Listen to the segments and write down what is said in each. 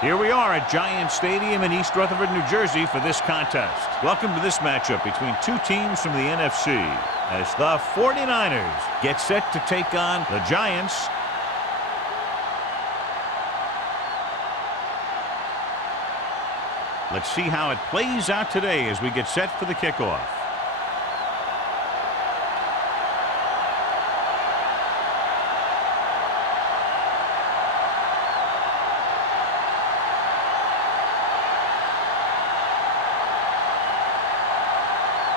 Here we are at Giant Stadium in East Rutherford, New Jersey for this contest. Welcome to this matchup between two teams from the NFC as the 49ers get set to take on the Giants. Let's see how it plays out today as we get set for the kickoff.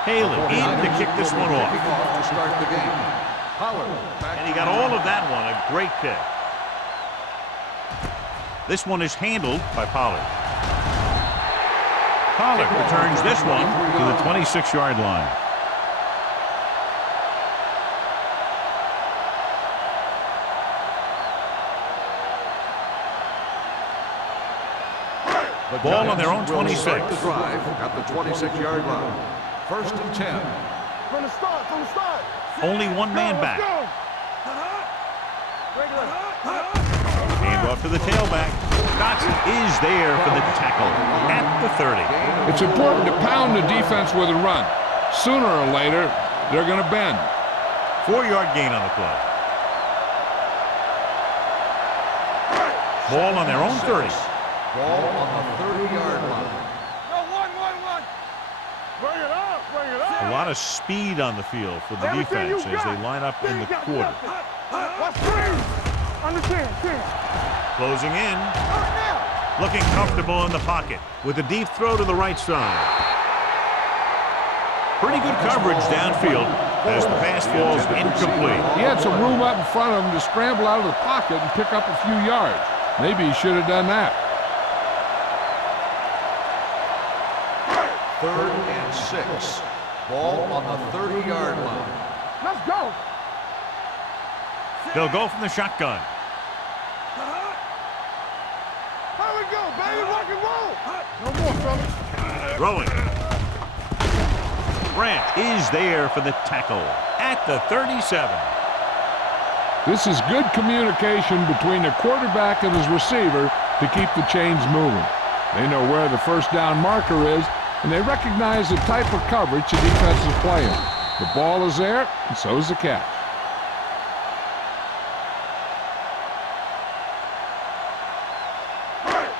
Haley in to kick this one off. To start the game. And he got all of that one. A great kick. This one is handled by Pollard. Pollard returns this one to the 26-yard line. The ball on their own 26. The drive at the 26-yard line. First and 10. From the start. Only one man back. Hand off to the tailback. Dotson is there for the tackle at the 30. It's important to pound the defense with a run. Sooner or later, they're going to bend. 4-yard gain on the play. Ball on their own 30. Ball on the 30-yard line. A lot of speed on the field for the defense as they line up in the quarter. Closing in. Looking comfortable in the pocket with a deep throw to the right side. Pretty good coverage downfield as the pass falls incomplete. He had some room up in front of him to scramble out of the pocket and pick up a few yards. Maybe he should have done that. 3rd and 6. Ball on the 30-yard line. Let's go. They'll go from the shotgun. How we go, baby? Rock and roll. No more, fellas. Throwing. Branch is there for the tackle at the 37. This is good communication between the quarterback and his receiver to keep the chains moving. They know where the first down marker is, and they recognize the type of coverage the defense is playing. The ball is there, and so is the catch.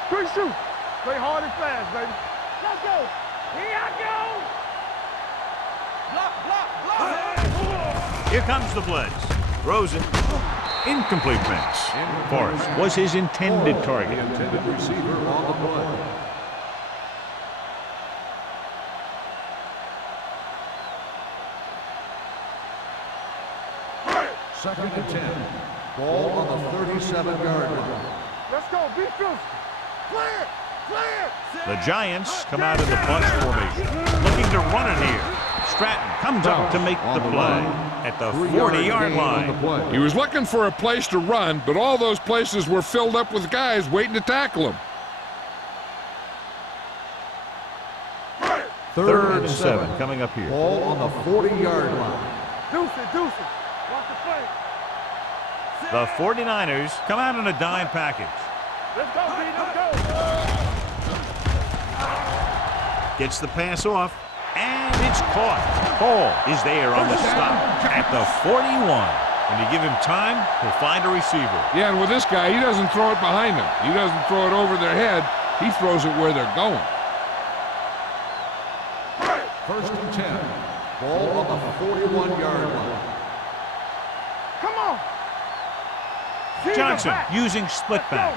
Quick shoot. Play hard and fast, baby. Let's go. Here I go. Block. Here comes the blitz. Throws it. Incomplete pass. Forrest was his intended target. The intended receiver on the play. Second and 10. Ball on the 37-yard line. Let's go. Defense. Clear. The Giants come out in the bunch formation, looking to run it here. Stratton comes up to make the play at the 40-yard line. He was looking for a place to run, but all those places were filled up with guys waiting to tackle him. 3rd and 7 coming up here. Ball on the 40-yard line. Deuce it. Watch the play. The 49ers come out in a dime package. Let's go, B. Let's go. Gets the pass off, and it's caught. Hall is there on the stop at the 41. When you give him time, he'll find a receiver. Yeah, and with this guy, he doesn't throw it behind them. He doesn't throw it over their head. He throws it where they're going. 1st and 10. Ball on the 41-yard line. Come on. Johnson using split back.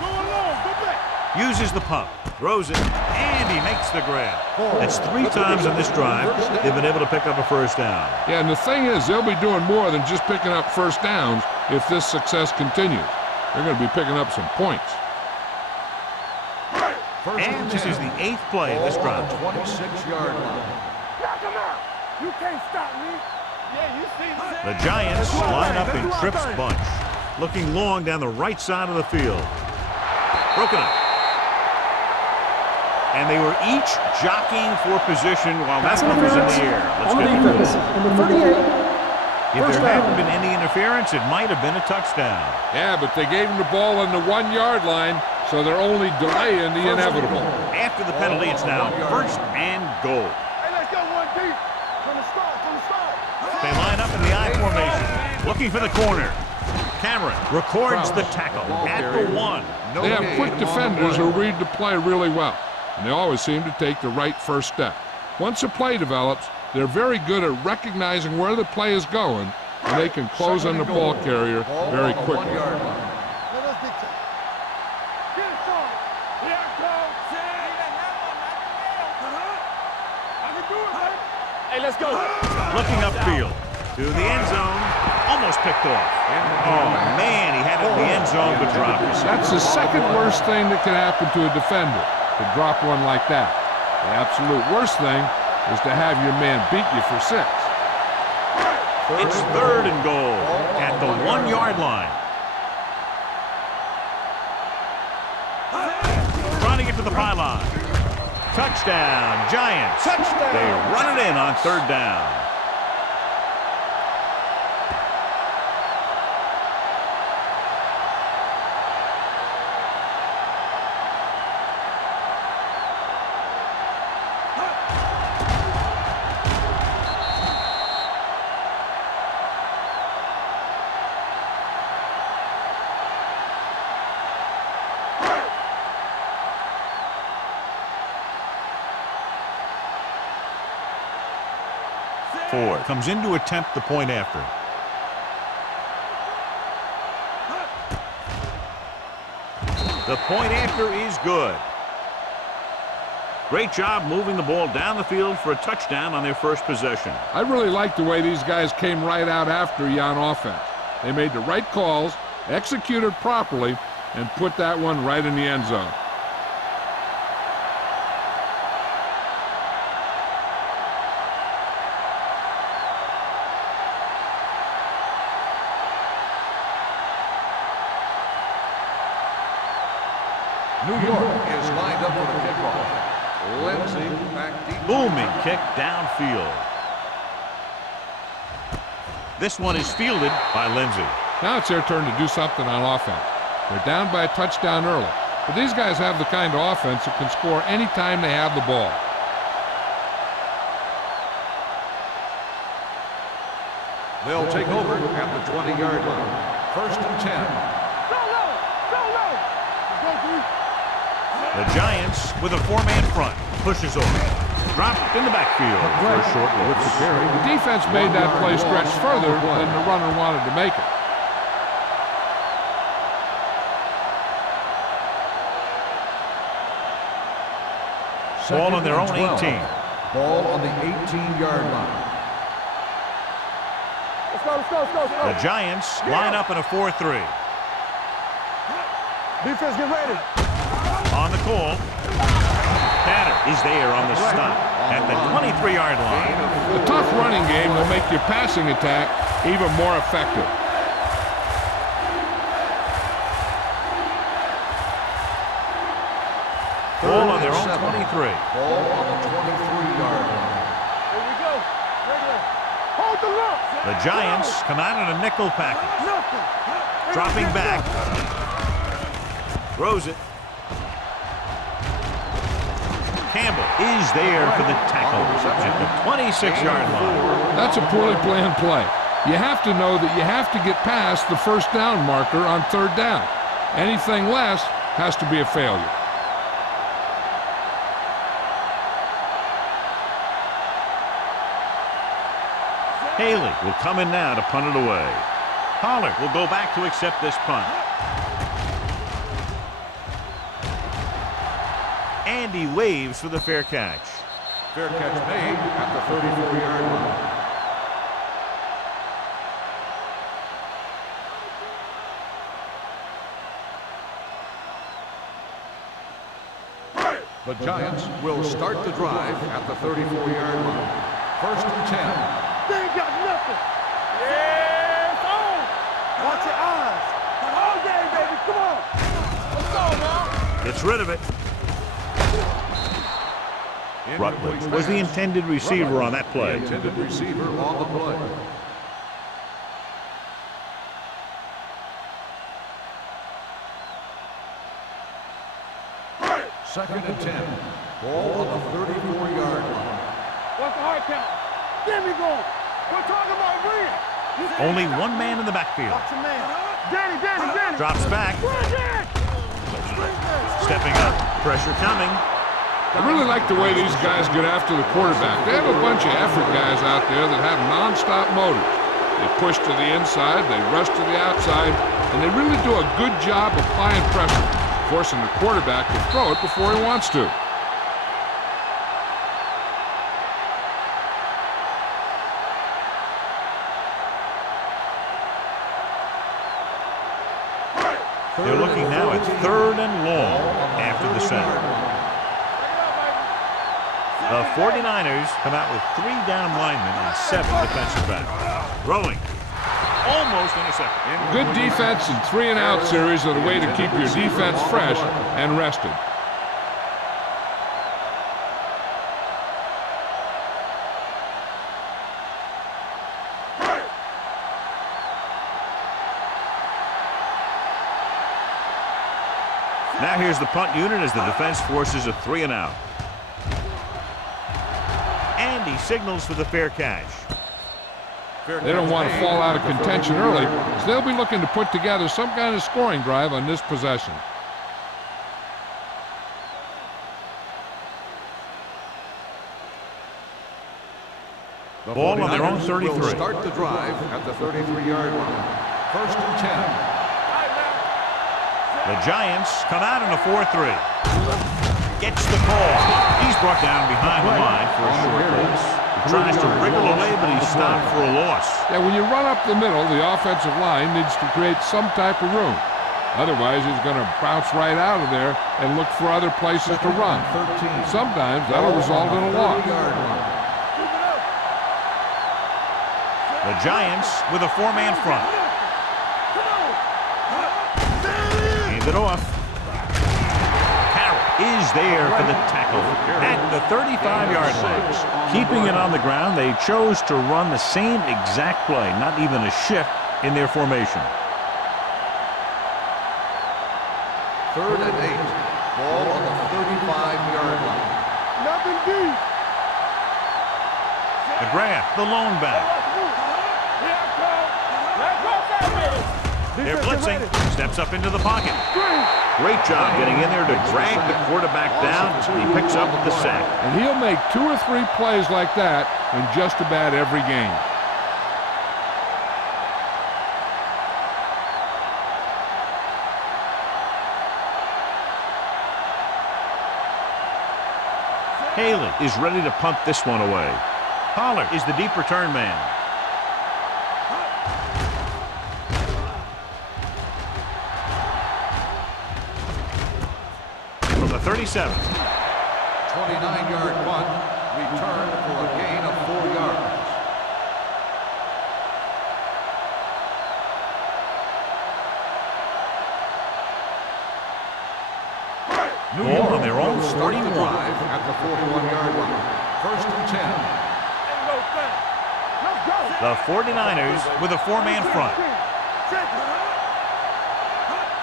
Go along. Go back. Uses the pump. Throws it, and he makes the grab. That's 3 times on this drive they've been able to pick up a first down. Yeah, and the thing is, they'll be doing more than just picking up first downs if this success continues. They're going to be picking up some points. And this is the 8th play of this drive. 26-yard line. Knock him out. You can't stop me. Yeah, you see that. The Giants line up in Tripp's bunch, looking long down the right side of the field. Broken up. And they were each jockeying for position while that one was in the air. Let's On get defense, number 38. If there hadn't been any interference, it might have been a touchdown. Yeah, but they gave him the ball on the 1-yard line, so they're only delaying the inevitable. After the penalty, it's now first and goal. Hey, let's go one deep. From the start. They line up in the I formation, looking for the corner. Cameron records the tackle at the 1. They have quick defenders who read the play really well, and they always seem to take the right first step. Once a play develops, they're very good at recognizing where the play is going, and they can close on the ball carrier very quickly. Let us dictate. Get it, son. Yeah, coach. I can do it, man. Hey, let's go. Looking upfield to the end zone, almost picked off. Oh, man, he had it in the end zone, but dropped it. That's the second worst thing that can happen to a defender, to drop one like that. The absolute worst thing is to have your man beat you for 6. It's third and goal at the 1-yard line. Trying to get to the pylon. Touchdown, Giants. Touchdown. They run it in on third down. Ford comes in to attempt the point after. The point after is good. Great job moving the ball down the field for a touchdown on their first possession. I really like the way these guys came right out after you on offense. They made the right calls, executed properly, and put that one right in the end zone. New York is lined up for the kickoff. Lindsay back deep. Booming kick downfield. This one is fielded by Lindsay. Now it's their turn to do something on offense. They're down by a touchdown early, but these guys have the kind of offense that can score anytime they have the ball. They'll take over at the 20-yard line. First and 10. The Giants with a 4-man front. Pushes over. Dropped in the backfield for a short loss. The defense made that play stretch further than the runner wanted to make it. Ball on their own 18. Ball on the 18-yard line. Let's go. The Giants line up in a 4-3. Defense, get ready. On the call. Tanner is there on the stop at the 23-yard line. A tough running game will make your passing attack even more effective. Ball on their own 23. Ball on the 23-yard line. Here we go. Hold the look. The Giants come out in a nickel package. Nothing. Dropping back. Throws it. Campbell is there for the tackle at the 26-yard line. That's a poorly planned play. You have to know that you have to get past the first down marker on third down. Anything less has to be a failure. Haley will come in now to punt it away. Pollard will go back to accept this punt. Andy waves for the fair catch. Fair catch made at the 34-yard line. The Giants will start the drive at the 34-yard line. First and 10. They ain't got nothing. Yeah, it's on. Watch your eyes. All day, baby. Come on. Let's go, now. Gets rid of it. Rutledge was the intended receiver on that play. The intended receiver on the play. Second and 10. Ball on the 34-yard line. What's the hard count? Get me going. We're talking about Green. Only one man in the backfield. Watch your man. Danny. Drops back. Stepping up. Pressure coming. I really like the way these guys get after the quarterback. They have a bunch of effort guys out there that have non-stop motors. They push to the inside, they rush to the outside, and they really do a good job applying pressure, forcing the quarterback to throw it before he wants to. They're looking now at 3rd and long after the center. The 49ers come out with 3 down linemen and 7 defensive backs. Throwing. Almost intercepted. Good defense and 3-and-out series are the way to keep your defense fresh and rested. Now here's the punt unit as the defense forces a 3-and-out. And he signals for the fair catch. They don't want to fall out of contention early, so they'll be looking to put together some kind of scoring drive on this possession. The Ball on their own 33. will start the drive at the 33-yard line. 1st and 10. The Giants come out in a 4-3. Gets the call. He's brought down behind the line for a short pass. He tries to wriggle away, but he's stopped for a loss. Yeah, when you run up the middle, the offensive line needs to create some type of room. Otherwise, he's going to bounce right out of there and look for other places to run. Sometimes that'll result in a loss. The Giants with a 4-man front. Hand it off. Carroll is there for the tackle at the 35-yard line. Keeping it on the ground, they chose to run the same exact play, not even a shift in their formation. 3rd and 8. Ball on the 35-yard line. Nothing deep. McGrath, the lone back. They're blitzing. Steps up into the pocket. Great job getting in there to drag the quarterback down. He picks up the sack. And he'll make 2 or 3 plays like that in just about every game. Haley is ready to punt this one away. Pollard is the deep return man. From the 37. 29-yard punt, returned for a gain of 4 yards. Ball on their own 41. At the 41-yard line. 1st and 10. The 49ers with a 4-man front.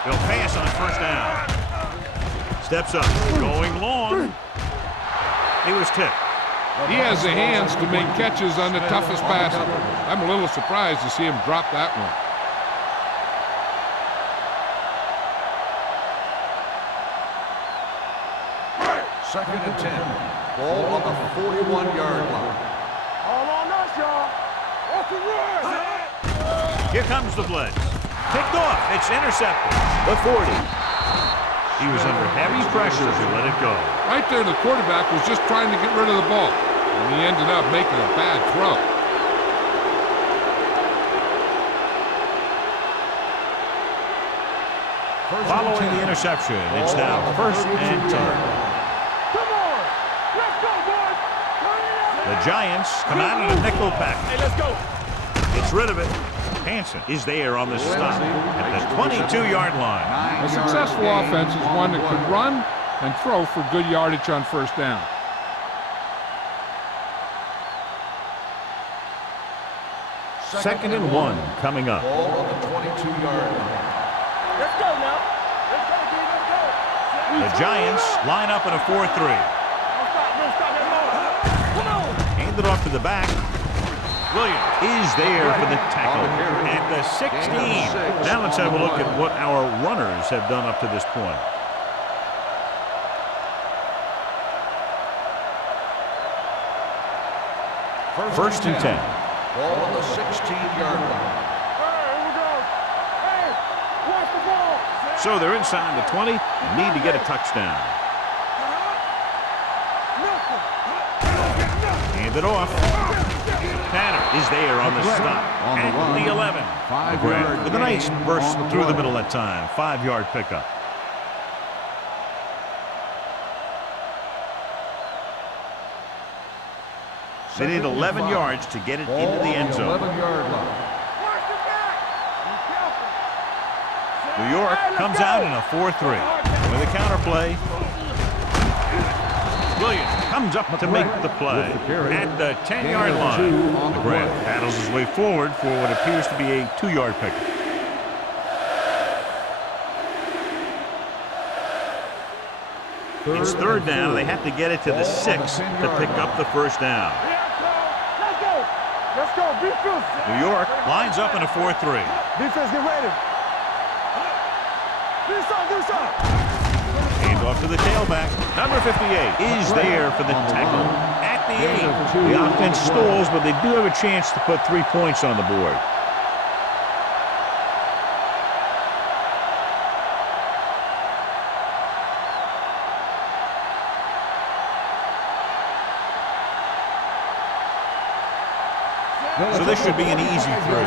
They'll pass on 1st down. Steps up, going long. He was tipped. He has the hands to make catches on the toughest passes. I'm a little surprised to see him drop that one. Second and 10. Ball on the 41-yard line. All on us, y'all. Off the run. Here comes the blitz. Picked off. It's intercepted. The 40. He was under heavy pressure as he let it go. Right there, the quarterback was just trying to get rid of the ball, and he ended up making a bad throw. Following the interception, it's now 1st and 10. Come on. Let's go, boys. The Giants come out in a nickel pack. Hey, let's go. Gets rid of it. Hansen is there on the stop at the 22-yard line. A successful offense is one that can run and throw for good yardage on 1st down. Second and 1 coming up. Ball on the 22-yard line. Let's go now. Let's go, dude. Let's go. The The Giants line up in a 4-3. Hand it off to the back. Williams is there for the tackle at the 16. Now let's have a look at what our runners have done up to this point. First and 10. Ball on the 16-yard line. So they're inside the 20 and need to get a touchdown. Hand it off. Tanner is there on the stop at the 11. McGrath with a nice burst through the middle that time. 5-yard pickup. They need 11 yards to get it into the end zone. 11-yard line. New York comes out in a 4-3 with a counter play. Williams comes up to make the play at the 10-yard line. McGrath paddles his way forward for what appears to be a 2-yard pickup. It's third down. They have to get it to the 6 to pick up the first down. Let's go, defense. New York lines up in a 4-3. Defense, get ready. Hand off to the tailback. Number 58 is there for the tackle at the 8. The offense stalls, but they do have a chance to put 3 points on the board. So this should be an easy 3.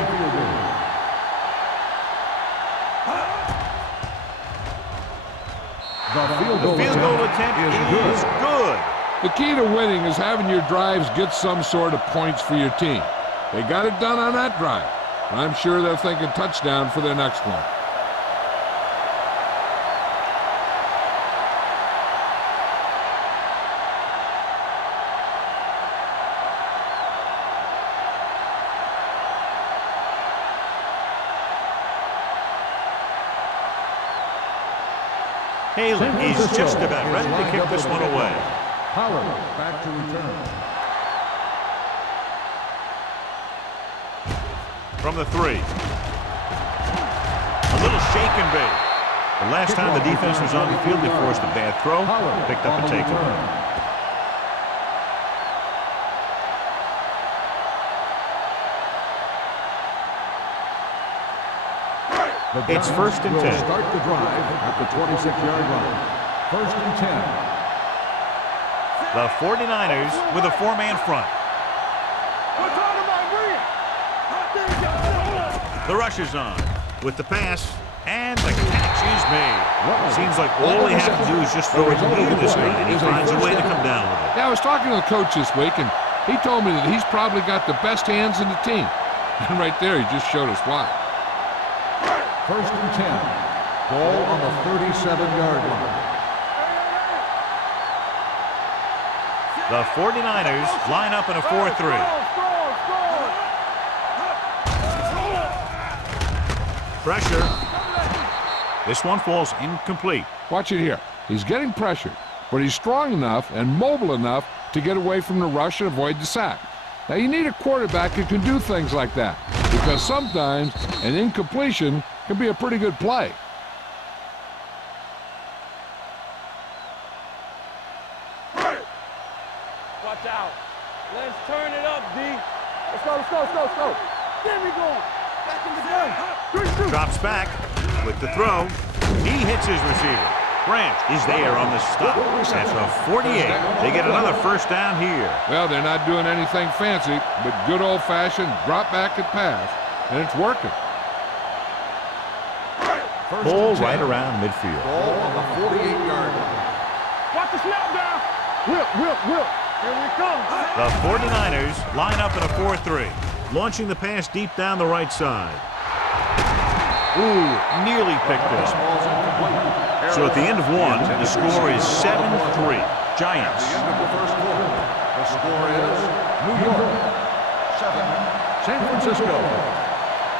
The field goal attempt is good. The key to winning is having your drives get some sort of points for your team. They got it done on that drive. I'm sure they're thinking touchdown for their next one. Taylor is just about ready to kick this one away. Pollard back to return. From the 3. A little shake and bake. The last time the defense was on the field, they forced a bad throw, picked up a takeaway. It's first and 10. Start the drive at the 26-yard line. First and 10. The 49ers with a 4-man front. The rush is on with the pass, and the catch is made. Seems like all they have to do is just throw it near this guy, and he finds a way to come down with it. Yeah, I was talking to the coach this week, and he told me that he's probably got the best hands in the team. And right there, he just showed us why. First and 10. Ball on the 37-yard line. The 49ers line up in a 4-3. Pressure. This one falls incomplete. Watch it here. He's getting pressured, but he's strong enough and mobile enough to get away from the rush and avoid the sack. Now, you need a quarterback who can do things like that, because sometimes an incompletion can be a pretty good play. Watch out. Let's turn it up, D. Let's go, let's go, let's go, let's go. There we go. Back in the game. Drops back with the throw. He hits his receiver. Grant is there on the stop. At the 48. They get another first down here. Well, they're not doing anything fancy, but good old-fashioned drop back and pass, and it's working. Ball right around midfield. Ball on the 48-yard line. Watch the snap down. Whip. Here we come. The 49ers line up in a 4-3. Launching the pass deep down the right side. Ooh, nearly picked off. So at the end of one, the score is 7-3. Giants. At the end of the first quarter, the score is New York 7, San Francisco.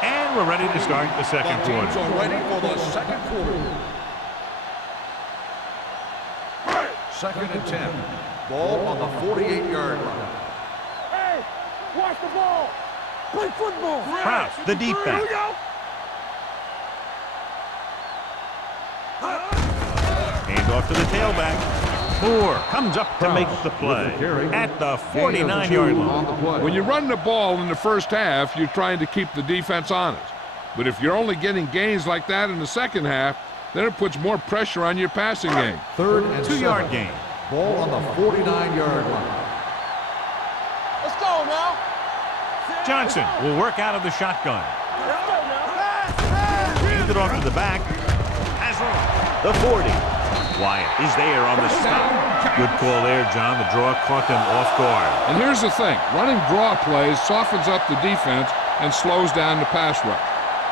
And we're ready to start the second The teams quarter. are ready for the second quarter. 2nd and 10. Ball on the 48-yard line. Hey, watch the ball. Play football. Kraus, the deep Here back. we go. Hand off to the tailback. Moore comes up to make the play at the 49-yard line. When you run the ball in the first half, you're trying to keep the defense honest. But if you're only getting gains like that in the second half, then it puts more pressure on your passing game. 3rd and 2-yard 7. gain. Ball on the 49-yard line. Let's go now. Johnson will work out of the shotgun. Let's go now. Hand it off to the back. Has room. The 40. Wyatt is there on the stop. Good call there, John. The draw caught them off guard. And here's the thing. Running draw plays softens up the defense and slows down the pass rush.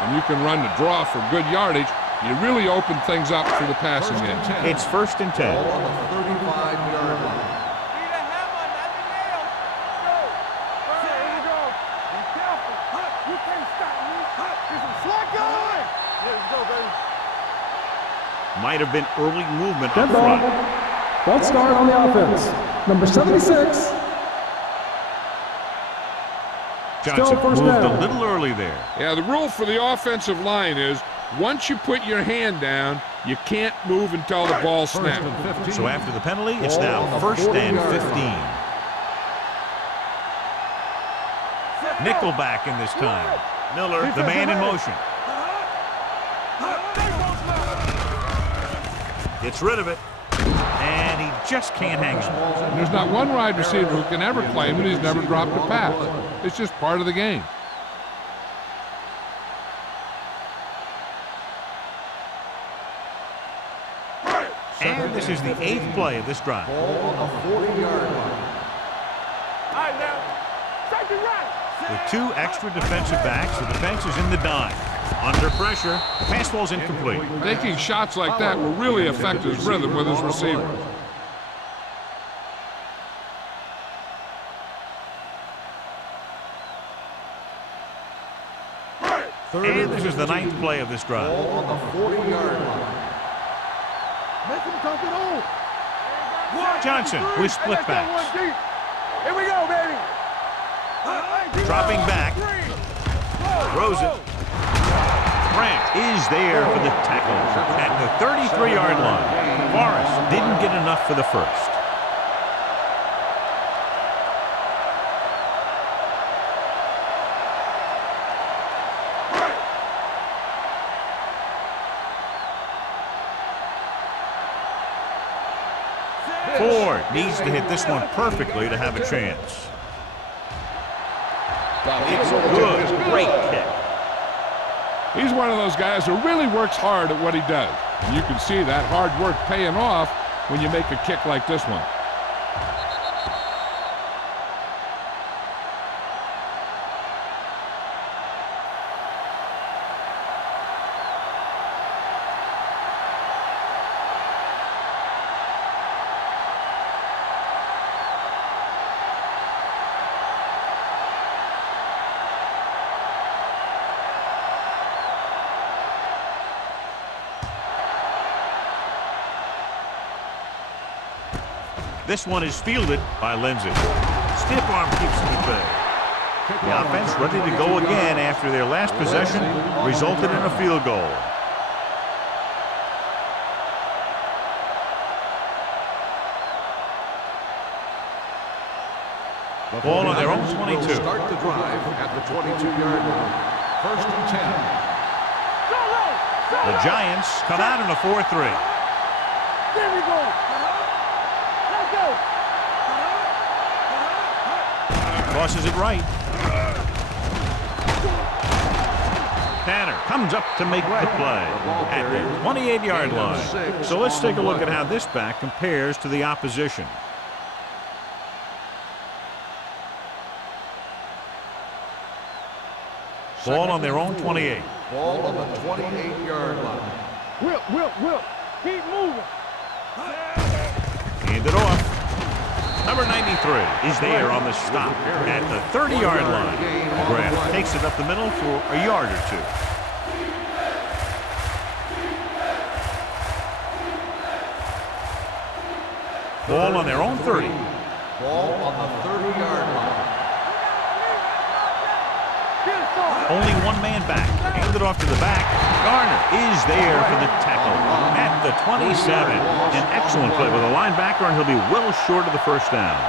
When you can run the draw for good yardage, you really open things up for the passing game. It's 1st and 10. Ball on the 35-yard line. Need a hammer, not the nail. Go. Here we go. Be careful. You can't stop me. There's some slack going. Let's go, baby. Might have been early movement up Dead ball. front. Let's start on the offense. Number 76. Johnson first moved down. a little early there. Yeah, the rule for the offensive line is once you put your hand down, you can't move until the ball snaps. So after the penalty, it's now 1st and 15. Nickelback in this time. Miller, the man in motion. Gets rid of it. And he just can't hang on. And there's not one wide receiver who can ever claim that he's never dropped a pass. It's just part of the game. And this is the 8th play of this drive. Ball on the 40-yard line. All right, now. Take it right. With 2 extra defensive backs, the defense is in the dime. Under pressure, the pass ball's incomplete. Taking shots like that will really affect his rhythm with his receiver. And this is the 9th play of this drive. Ball on the 40-yard line. Make him come it on. Johnson with split backs. Here we go, baby. Dropping back. Throws it. Grant is there for the tackle at the 33-yard line. Forrest didn't get enough for the first. Ford needs to hit this one perfectly to have a chance. It's good. Great kick. He's one of those guys who really works hard at what he does. And you can see that hard work paying off when you make a kick like this one. This one is fielded by Lindsey. Stiff arm keeps him at bay. The offense ready to go again after their last possession resulted in a field goal. The ball on their own 22. Start the drive at the 22-yard line. 1st and 10. The Giants come out in a 4-3. There we go. Let's go. Crosses it right. Tanner comes up to make the play at the 28-yard line. So let's take a look at how this back compares to the opposition. Ball on their own 28. Ball on the 28-yard line. Whip. Keep moving. Hand it off. Number 93 is there on the stop at the 30-yard line. McGrath takes it up the middle for a yard or two. Ball on their own 30. Ball on the 30-yard line. Only one man back. Handed off to the back. Garner is there for the tackle at the 27. An excellent play with a linebacker, and he'll be well short of the first down.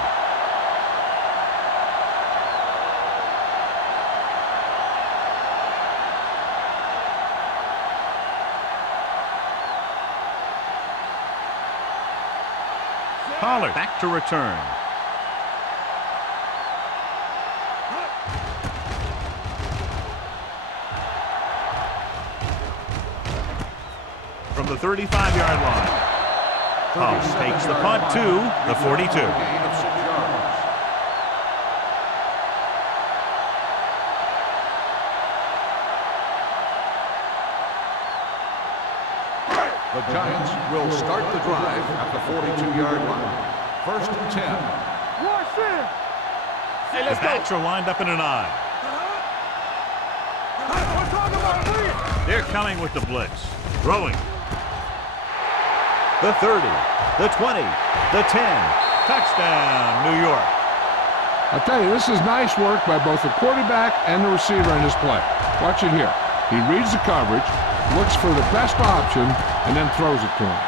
Pollard back to return. From the 35-yard line. Pollard takes the punt to the 42. Gain of 6 yards. The Giants will start the drive at the 42-yard line. First and 10. Watch it. Hey, The let's go. backs are lined up in an I. We're talking about lead. They're coming with the blitz. Throwing. The 30, the 20, the 10. Touchdown, New York. I'll tell you, this is nice work by both the quarterback and the receiver in this play. Watch it here. He reads the coverage, looks for the best option, and then throws it to him.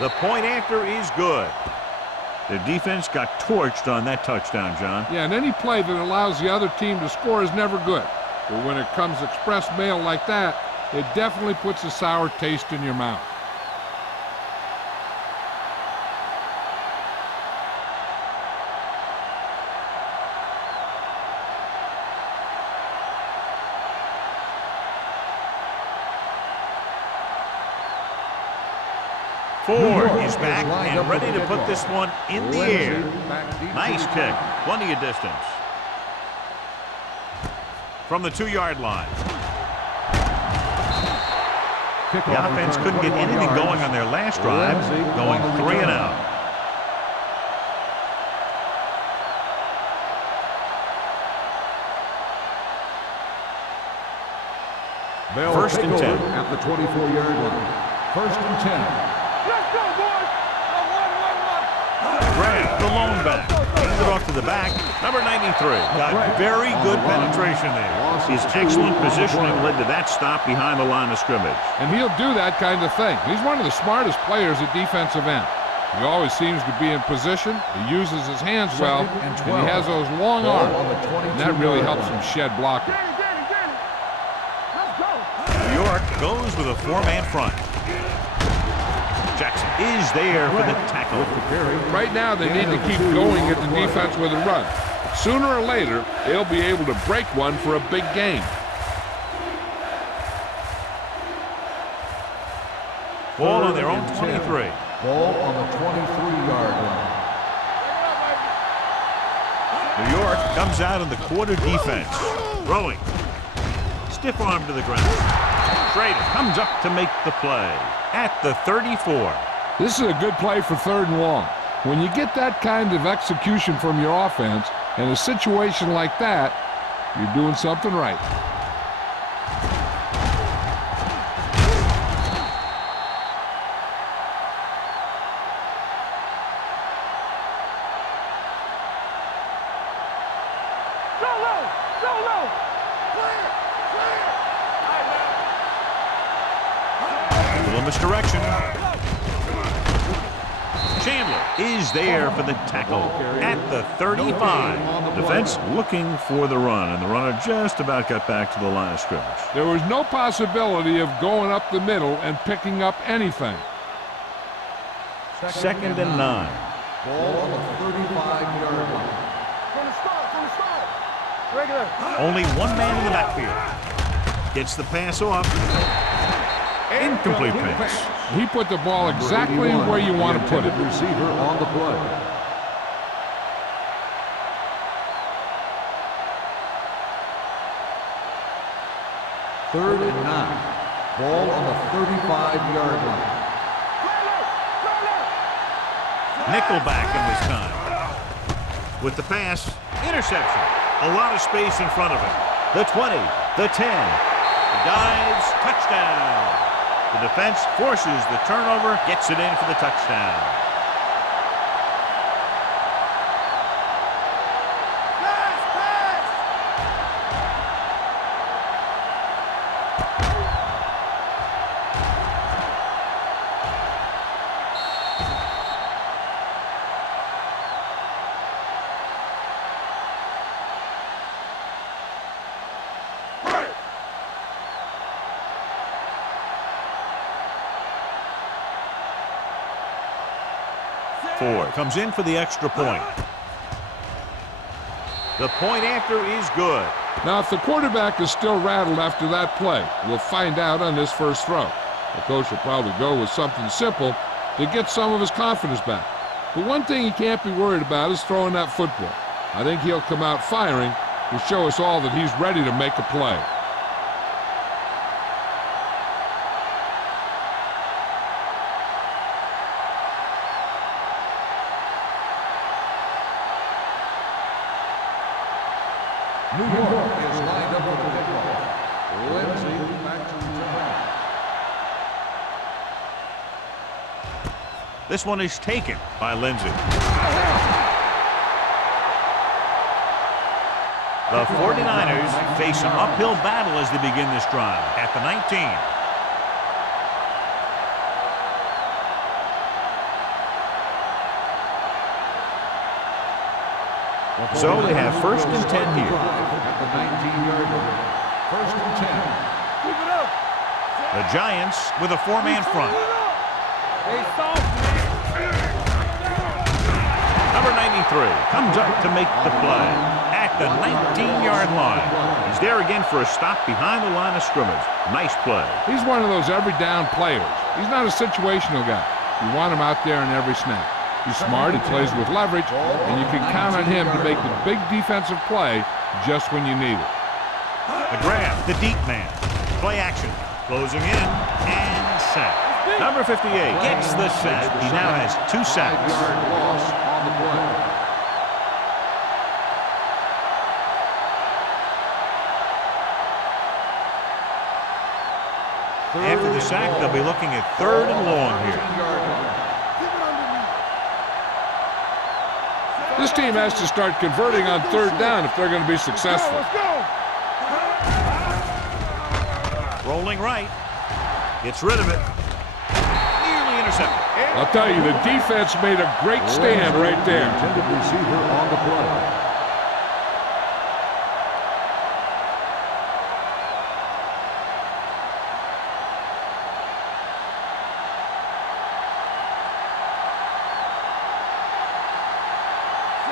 The point after is good. The defense got torched on that touchdown, John. Yeah, and any play that allows the other team to score is never good. But when it comes express mail like that, it definitely puts a sour taste in your mouth. Ford is back and ready to put this one in the air. Nice kick. Plenty of distance. From the 2-yard line. The offense couldn't get anything going on their last drive, going 3 and out. First and 10. At the 24-yard line. First and 10. Let's go, boys. Grant, the lone back. Hands it off to the back. Number 93. Got very good penetration there. His excellent positioning led to that stop behind the line of scrimmage. And he'll do that kind of thing. He's one of the smartest players at defensive end. He always seems to be in position. He uses his hands well, and he has those long arms. And that really helps him shed blockers. Let's go. New York goes with a 4-man front. Jackson is there for the tackle. Right now, they need to keep going at the defense with a run. Sooner or later, they'll be able to break one for a big gain. Ball on their own 23. Ball on the 23-yard line. New York comes out in the quarter defense. Throwing. Stiff arm to the ground. Schrader comes up to make the play at the 34. This is a good play for 3rd and long. When you get that kind of execution from your offense in a situation like that, you're doing something right. Little misdirection. Chandler is there for the tackle at the 35. Defense looking for the run, and the runner just about got back to the line of scrimmage. There was no possibility of going up the middle and picking up anything. 2nd and 9. Ball on the 35-yard line. From the start. Regular. Only one man in the backfield. Gets the pass off. Incomplete pass. He put the ball Number exactly 81, where you want to put it. the receiver on the play. Third and 9. Ball on the 35-yard line. Nickelback in this time. With the pass, interception. A lot of space in front of him. The 20, the 10. He dives, touchdown. The defense forces the turnover, gets it in for the touchdown. Ford comes in for the extra point. The point after is good. Now, if the quarterback is still rattled after that play, we'll find out on this first throw. The coach will probably go with something simple to get some of his confidence back. But one thing he can't be worried about is throwing that football. I think he'll come out firing to show us all that he's ready to make a play. New York is lined up for the kickoff. Lindsay back to return. This one is taken by Lindsay. The 49ers face an uphill battle as they begin this drive at the 19. So they have first and 10 here. At the 19-yard line. First and 10. Keep it up. The Giants with a four-man front. Hey, soft, man. Number 93 comes up to make the play at the 19-yard line. He's there again for a stop behind the line of scrimmage. Nice play. He's one of those every down players. He's not a situational guy. You want him out there in every snap. He's smart, he plays with leverage, and you can count on him to make the big defensive play just when you need it. The grab, the deep man. Play action. Closing in and sack. Number 58 gets the sack. He now has 2 sacks. 5-yard loss on the play. After the sack, they'll be looking at 3rd and long here. This team has to start converting on 3rd down if they're going to be successful. Let's go. Rolling right. Gets rid of it. Nearly intercepted. I'll tell you, the defense made a great stand right there. Intended receiver on the play.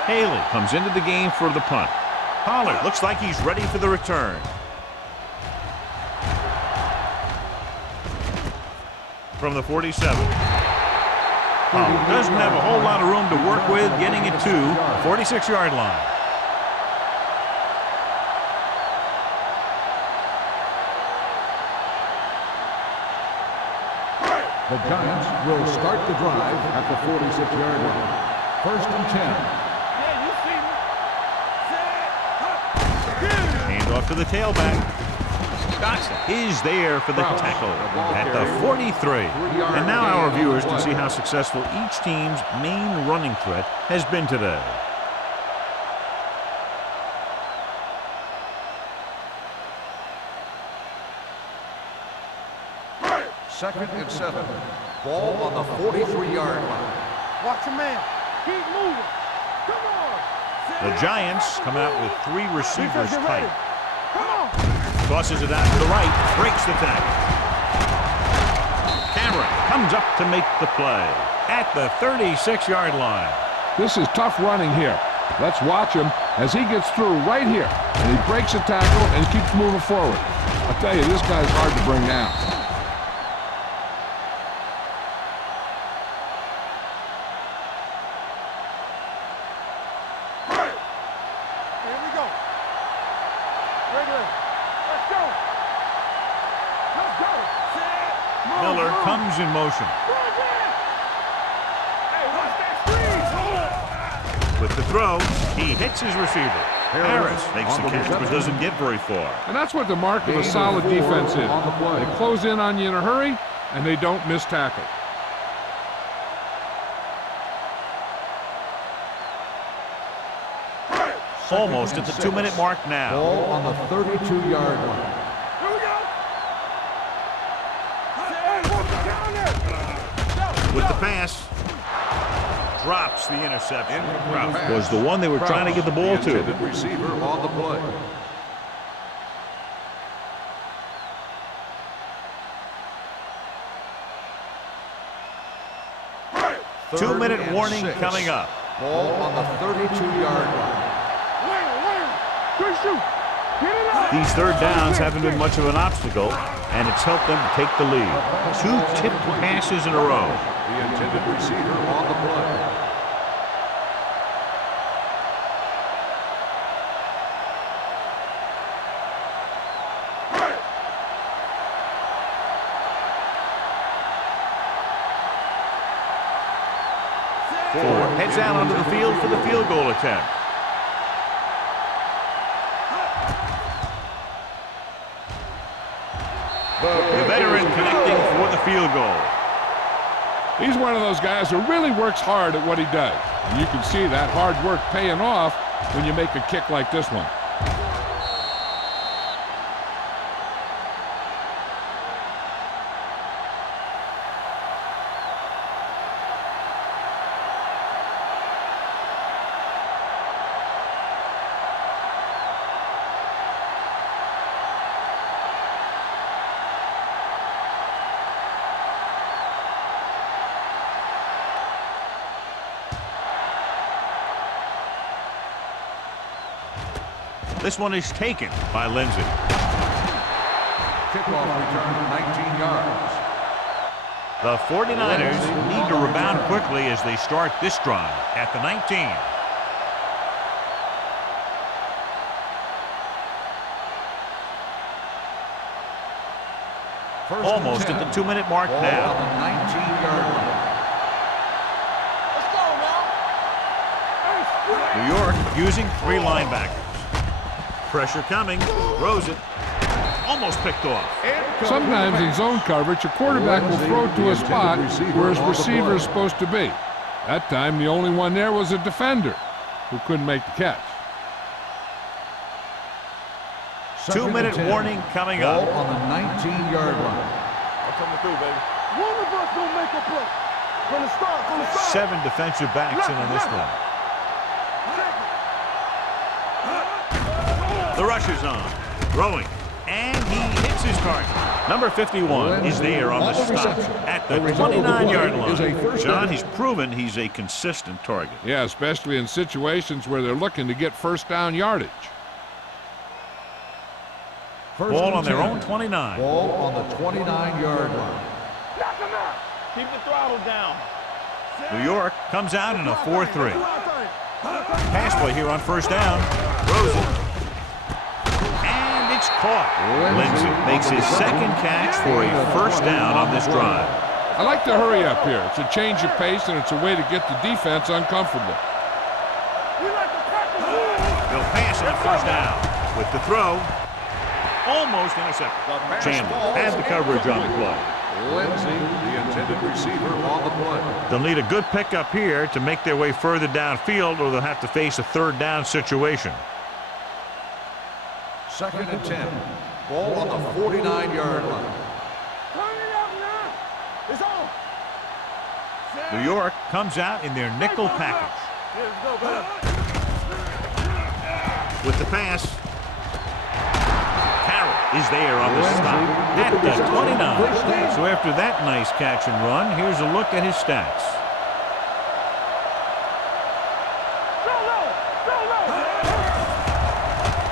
Haley comes into the game for the punt. Pollard looks like he's ready for the return. From the 47. Pollard doesn't have a whole lot of room to work with, getting it to the 46-yard line. The Giants will start the drive at the 46-yard line. First and 10. Yeah, you see me. Hand off to the tailback. Dotson is there for the tackle at the 43. And now our viewers can see how successful each team's main running threat has been today. Second and 7. Ball on the 43-yard line. Watch your man. Keep moving. Come on. The Giants come out with 3 receivers Defense, get ready. tight. Come on. Tosses it out to the right, breaks the tackle. Cameron comes up to make the play at the 36-yard line. This is tough running here. Let's watch him as he gets through right here. And he breaks a tackle and keeps moving forward. I'll tell you, this guy's hard to bring down. Miller comes in motion. With the throw, he hits his receiver. Harris makes the catch but doesn't get very far. And that's what the mark of a solid defense is. They close in on you in a hurry, and they don't miss tackle. Almost at the 2-minute mark now. Ball on the 32-yard line. Here we go. With the pass, drops the interception. Incomplete Was the one they were trying to get the ball the to. intended receiver on the play. Two-minute warning coming up. Ball on the 32-yard line. Good shoot. Get it out. These third downs haven't been much of an obstacle, and it's helped them to take the lead. 2 tipped passes in a row. The intended receiver on the play. Ford heads out onto the field for the field goal attempt. The veteran connecting for the field goal. He's one of those guys who really works hard at what he does. And you can see that hard work paying off when you make a kick like this one. This one is taken by Lindsey. Kickoff return 19 yards. The 49ers need to rebound quickly as they start this drive at the 19. Almost at the 2-minute mark Ball now. on the 19-yard line. New York using 3 linebackers. Pressure coming. Throws it. Almost picked off. Sometimes in zone coverage, a quarterback will throw to a spot where his receiver is supposed to be. That time, the only one there was a defender who couldn't make the catch. 2-minute warning coming Ball up. on the 19-yard line. Coming through, baby. One of us gonna make a play. From the start, from the start. 7 defensive backs in on this one. The rush is on. Throwing. And he hits his target. Number 51 is there on the stop at the 29-yard line. John, he's proven he's a consistent target. Yeah, especially in situations where they're looking to get first down yardage. Ball on their own 29. Ball on the 29-yard line. Knock him out. Keep the throttle down. New York comes out in a 4-3. Pass play here on first down. Throws it. And it's caught. Lindsey makes his second catch for a first down on this drive. I like to hurry up here. It's a change of pace, and it's a way to get the defense uncomfortable. We like the Packers. They'll pass on first down. With the throw. Almost intercepted. Chandler has the coverage on the play. Lindsey, the intended receiver, on the play. They'll need a good pickup here to make their way further downfield, or they'll have to face a third down situation. 2nd and 10. Ball on the 49-yard line. Turn it up now. It's on. New York comes out in their nickel package. Here we go, baby. With the pass. Carroll is there on the stop at the 29. So after that nice catch and run, here's a look at his stats.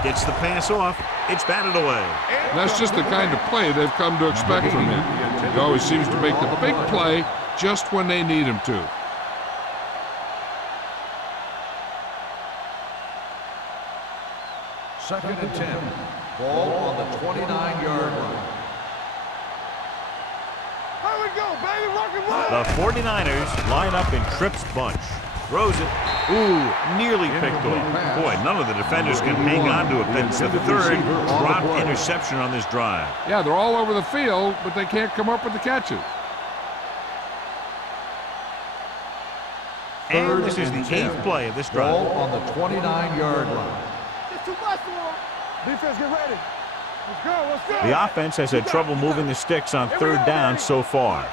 Gets the pass off. It's batted away. That's just the kind of play they've come to expect from him. He always seems to make the big play just when they need him to. Second and 10. Ball on the 29-yard line. go, baby. Rock and roll. The 49ers line up in trips bunch. Throws it. Ooh, nearly picked off. Boy, none of the defenders can hang on to it. That's the third dropped interception on this drive. Yeah, they're all over the field, but they can't come up with the catches. And this is the 8th play of this drive. Ball on the 29-yard line. It's too much for him. Defense, get ready. Let's go, let's go. The offense has had trouble moving the sticks on third down so far.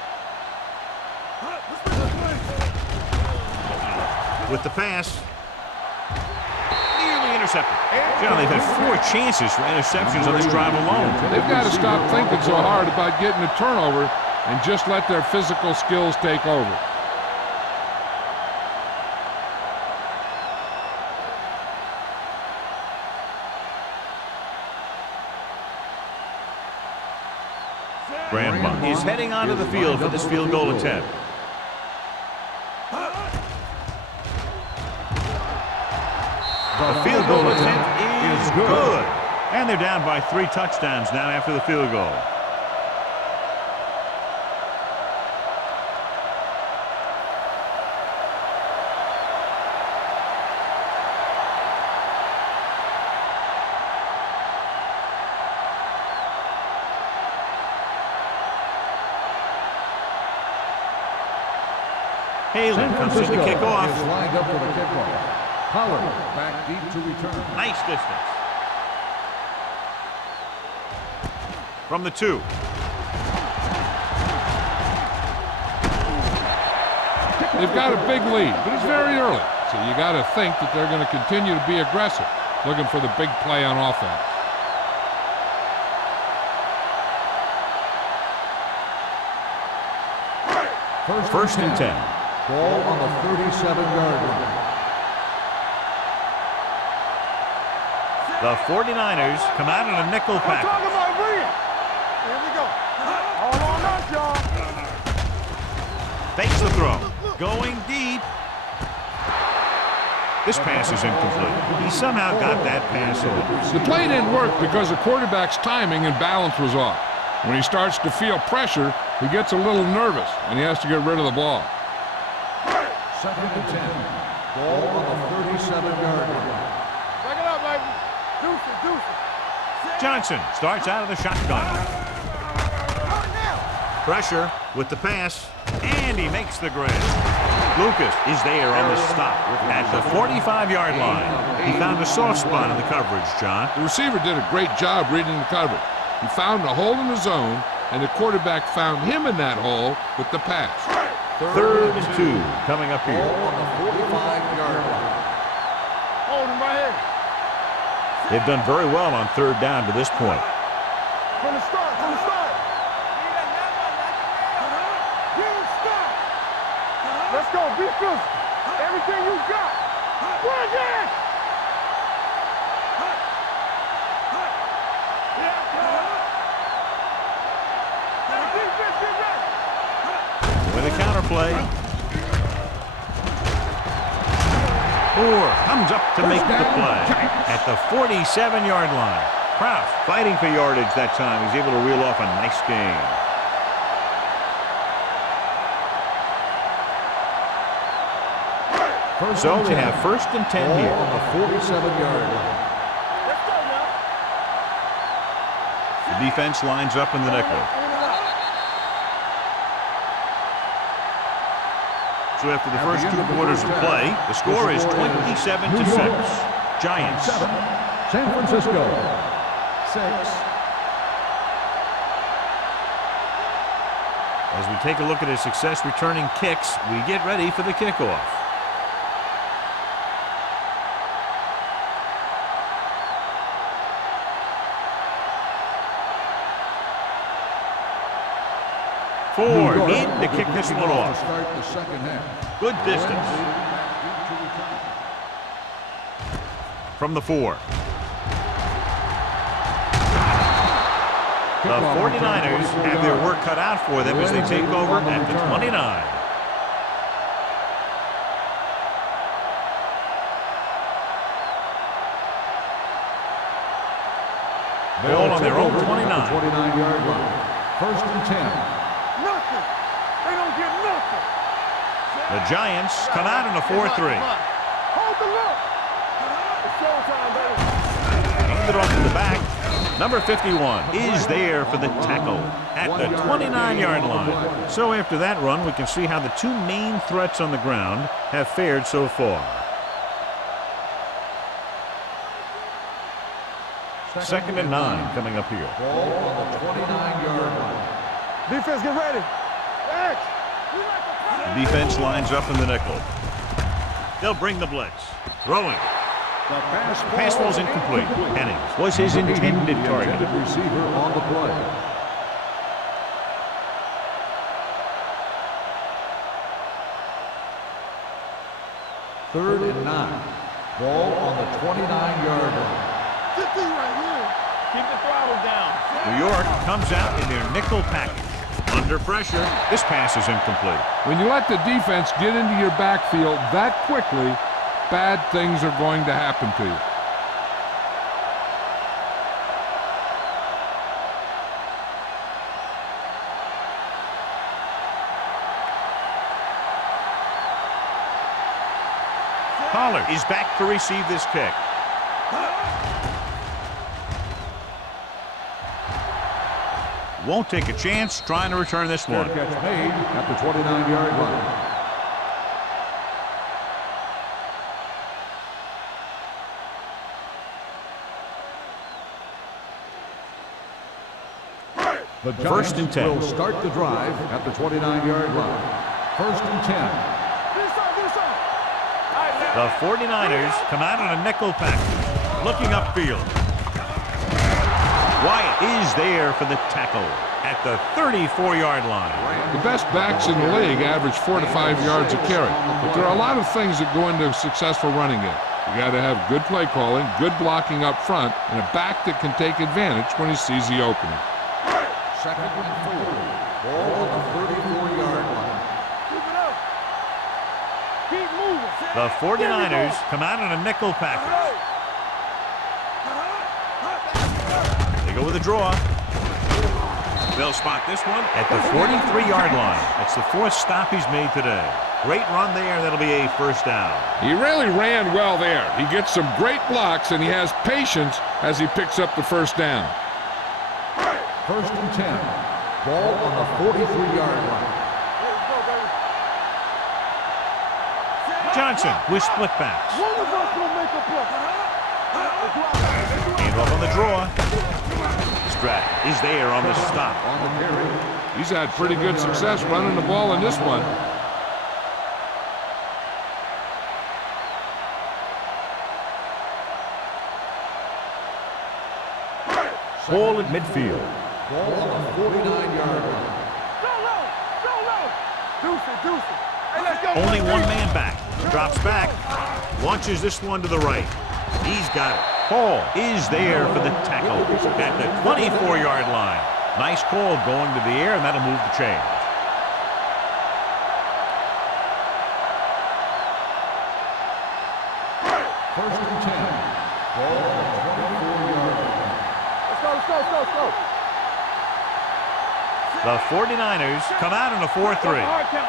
With the pass. Nearly intercepted. John, they've had 4 chances for interceptions on this drive alone. They've got to stop thinking so hard about getting a turnover and just let their physical skills take over. Grandma is heading onto the field for this field goal attempt. The field goal attempt is good. And they're down by 3 touchdowns now after the field goal. Halen comes in to kick off. Is lined up for the kickoff. Pollard back deep to return. Nice distance. From the 2. They've got a big lead, but it's very early. So you got to think that they're going to continue to be aggressive, looking for the big play on offense. First and 10. Ball on the 37-yard line. The 49ers come out in a nickel I'm talking package. about Rhea. Here we go. All on us, y'all. Fakes the throw. Going deep. This pass is incomplete. He somehow got that pass in. The play didn't work because the quarterback's timing and balance was off. When he starts to feel pressure, he gets a little nervous, and he has to get rid of the ball. Second and 10. Ball on the 37-yard line. Back it up, baby. Deuce it, deuce it. Johnson starts out of the shotgun. Hurt now. Pressure with the pass, and he makes the grab. Lucas is there on the stop at the 45-yard line. He found a soft spot in the coverage, John. The receiver did a great job reading the coverage. He found a hole in the zone, and the quarterback found him in that hole with the pass. Third and 2 coming up Ball here. on the 45-yard line. Hold him right here. They've done very well on third down to this point. From the start, from the start. Get him stop. Let's go, be physical. Everything you got. Bring it. Defense, get ready. With a counterplay. Moore comes up to make the play at the 47-yard line. Kraus fighting for yardage that time. He's able to reel off a nice gain. So they have first and 10 Ball here. on the 47-yard line. Let's go now. The defense lines up in the nickel. So after the first 2 quarters of play, the score is 27-6. Giants. 7. San Francisco. 6. As we take a look at his success returning kicks, we get ready for the kickoff. Ford in to kick this one To off. start the second half. Good distance from the 4. The 49ers have their work cut out for them as they take over at the 29. Ball on their own 29. 29-yard line. First and 10. Nothing. They don't get nothing. The Giants come out in a 4-3. Hold the look. It's showtime, baby. Handed off to the back. Number 51 is there for the tackle at the 29-yard line. So after that run, we can see how the two main threats on the ground have fared so far. Second and 9 coming up here. Ball on the 29-yard line. Defense, get ready. X. The defense lines up in the nickel. They'll bring the blitz. Throwing. The Pass ball's incomplete. Hennings was his intended target. Receiver on the play. Third and 9. Ball on the 29-yard line. Get these right here. Keep the throttle down. New York comes out in their nickel package. Under pressure, this pass is incomplete. When you let the defense get into your backfield that quickly, bad things are going to happen to you. Pollard is back to receive this kick. Won't take a chance trying to return this one. Catch made at the 29-yard line. The First and 10. will start the drive at the 29-yard line. First and 10. The 49ers come out on a nickel package, looking upfield. Wyatt is there for the tackle at the 34-yard line. The best backs in the league average 4 to 5 yards a carry, but there are a lot of things that go into a successful running game. You got to have good play calling, good blocking up front, and a back that can take advantage when he sees the opening. Second and 4. Ball on the 34-yard line. Keep it up. Keep moving. The 49ers come out on a nickel package. They go with a draw. They'll spot this one at the 43-yard line. That's the 4th stop he's made today. Great run there. That'll be a first down. He really ran well there. He gets some great blocks, and he has patience as he picks up the first down. First and 10. Ball on the 43-yard line. Johnson with split backs. One of us will make a play. Hand off on the draw. Stratton is there on the stop. On the carry. He's had pretty good success running the ball in this one. Ball at midfield. Ball on the 49-yard line. Go low. Deuce it. Hey, let's go. Only one man back. Drops back. Launches this one to the right. He's got it. Hall is there for the tackle at the 24-yard line. Nice call going to the air, and that'll move the chains. First and 10. Ball on the 24-yard line. Let's go. The 49ers come out in a 4-3. Hard count.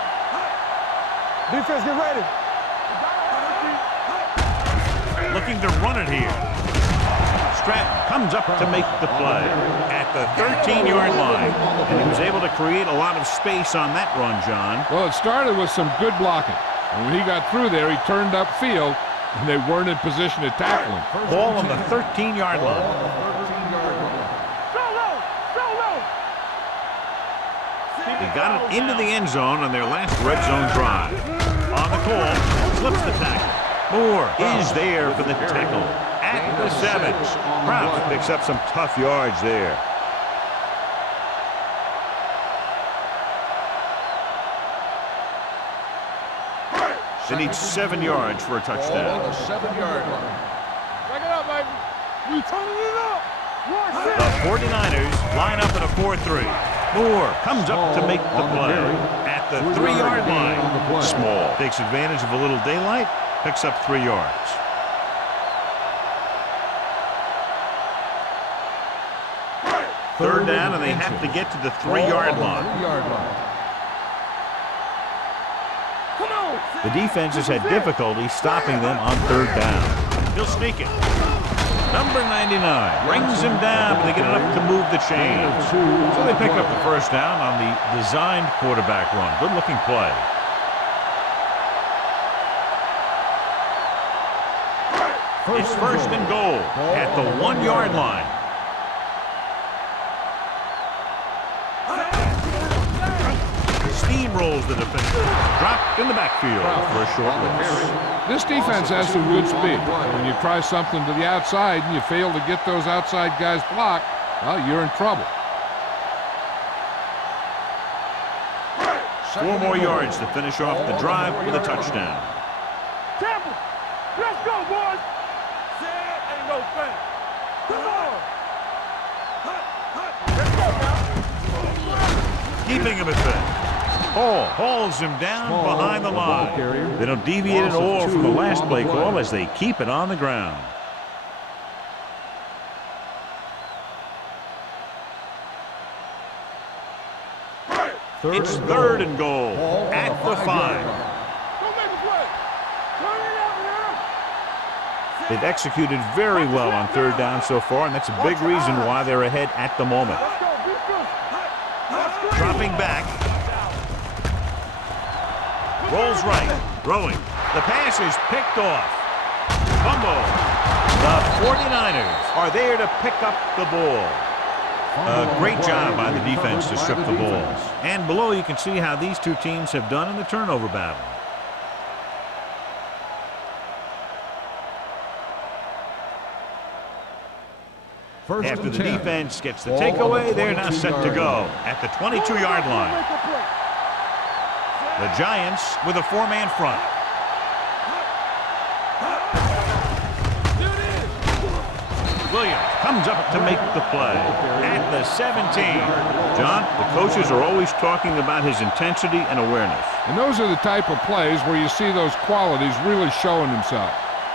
Defense, get ready. Looking to run it here. Stratton comes up to make the play at the 13-yard line. And he was able to create a lot of space on that run, John. Well, it started with some good blocking. And when he got through there, he turned upfield, and they weren't in position to tackle him. Ball on the 13-yard line. They got it into the end zone on their last red zone drive. On the call, slips the tackle. Moore is there for the tackle at the 7. Kraft picks up some tough yards there. They need 7 yards for a Ball on touchdown. the 7-yard line. Back it up, baby. We turning it up. The 49ers line up in a 4-3. Moore comes up to make the play at the 3-yard line. Small takes advantage of a little daylight, picks up 3 yards. Third down, and they have to get to the 3-yard line. The defense has had difficulty stopping them on third down. He'll sneak it. Number 99 brings him down, but they get enough to move the chains. So they pick up the first down on the designed quarterback run. Good-looking play. It's first and goal at the 1-yard line. Steamrolls the defender. Dropped in the backfield for a short loss. This defense has some good speed. When you try something to the outside and you fail to get those outside guys blocked, well, you're in trouble. 4 more yards to finish off the drive with a touchdown. Temple, let's go, boys. Ain't no thing. Come on. Let's go now. Keeping him at bay. Hall hauls him down behind the line. They don't deviate at all from the last play call as they keep it on the ground. It's third and goal at the 5. They've executed very well on third down so far, and that's a big reason why they're ahead at the moment. Dropping back. Rolls right. Throwing. The pass is picked off. Fumble. The 49ers are there to pick up the ball. A great job by the defense to strip the ball. And below you can see how these two teams have done in the turnover battle. After the defense gets the takeaway, they're now set to go at the 22-yard line. The Giants with a 4-man front. Williams comes up to make the play at the 17. John, the coaches are always talking about his intensity and awareness. And those are the type of plays where you see those qualities really showing himself.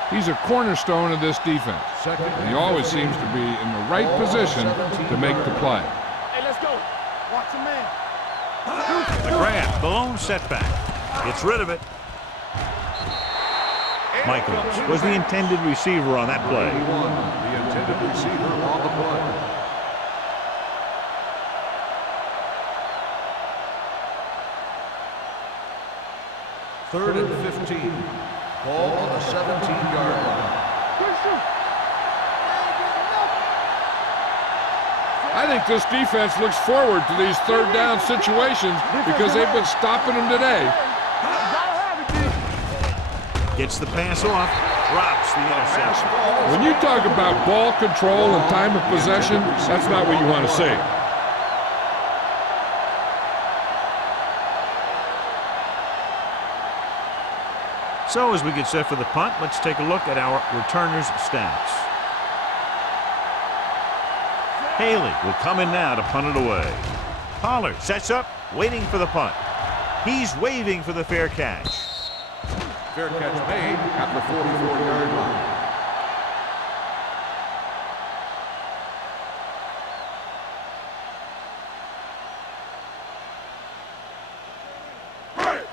He's a cornerstone of this defense. And he always seems to be in the right position to make the play. Hey, let's go. Watch the man. The grab, the lone setback. Gets rid of it. Michaels was the intended receiver on that play. The intended receiver on the play. Third and 15. Ball on the 17-yard line. I think this defense looks forward to these third down situations because they've been stopping them today. Gets the pass off, drops the interception. When you talk about ball control and time of possession, that's not what you want to see. So as we get set for the punt, let's take a look at our returners' stats. Haley will come in now to punt it away. Pollard sets up, waiting for the punt. He's waving for the fair catch. Fair catch made at the 44-yard line.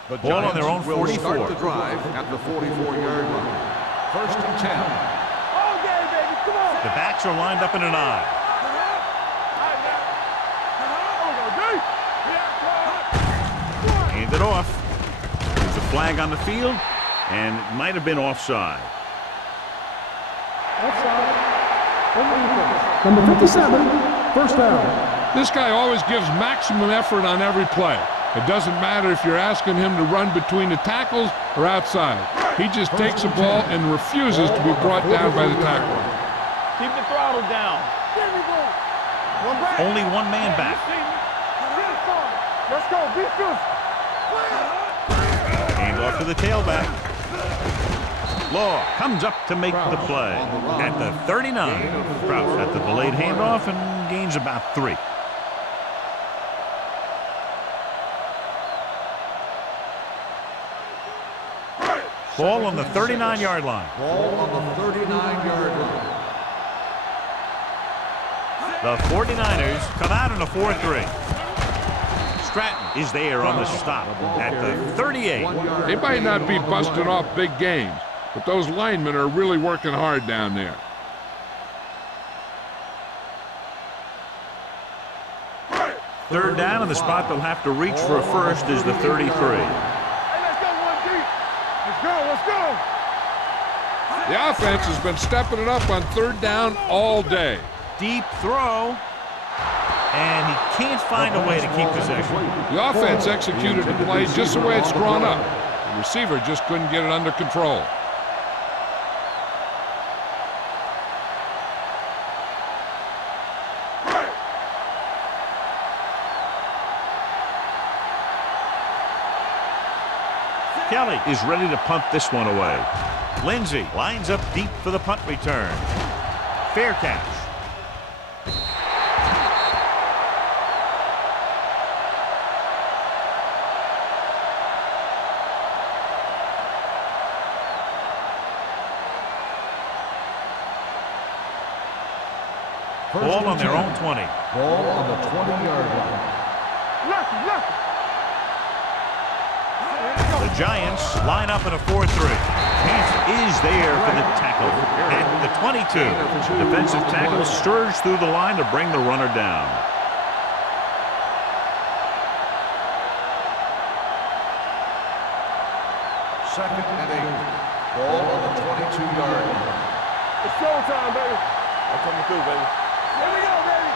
The Ball on their own Giants will 44. start the drive at the 44-yard line. First and 10. All day, baby. Come on. The backs are lined up in an I. Hand it off. There's a flag on the field, and it might have been offside. Offside. Number 57, first down. This guy always gives maximum effort on every play. It doesn't matter if you're asking him to run between the tackles or outside. He just takes the ball and refuses to be brought down by the tackler. Keep the throttle down. Only one man back. Let's go. Defense. Hand off to the tailback. Law comes up to make the play at the 39. Crouch at the delayed handoff and gains about 3. Ball on the 39-yard line. Ball on the 39-yard line. The 49ers come out in a 4-3. Stratton is there on the stop at the 38. They might not be busting off big games, but those linemen are really working hard down there. Third down, and the spot they'll have to reach for a first is the 33. Hey, let's go one deep. Let's go, let's go. The offense has been stepping it up on third down all day. Deep throw, and he can't find a way to keep possession. The offense executed the play just the way it's drawn up. The receiver just couldn't get it under control. Kelly is ready to punt this one away. Lindsey lines up deep for the punt return. Fair catch. Ball on their own 20. Ball on the 20-yard line. Lucky. The Giants line up in a 4-3. Chance is there for the tackle at the 22. Defensive tackle stirs through the line to bring the runner down. Second and 8. Ball on the 22-yard line. It's showtime, baby. I'm coming through, baby. Here we go, baby.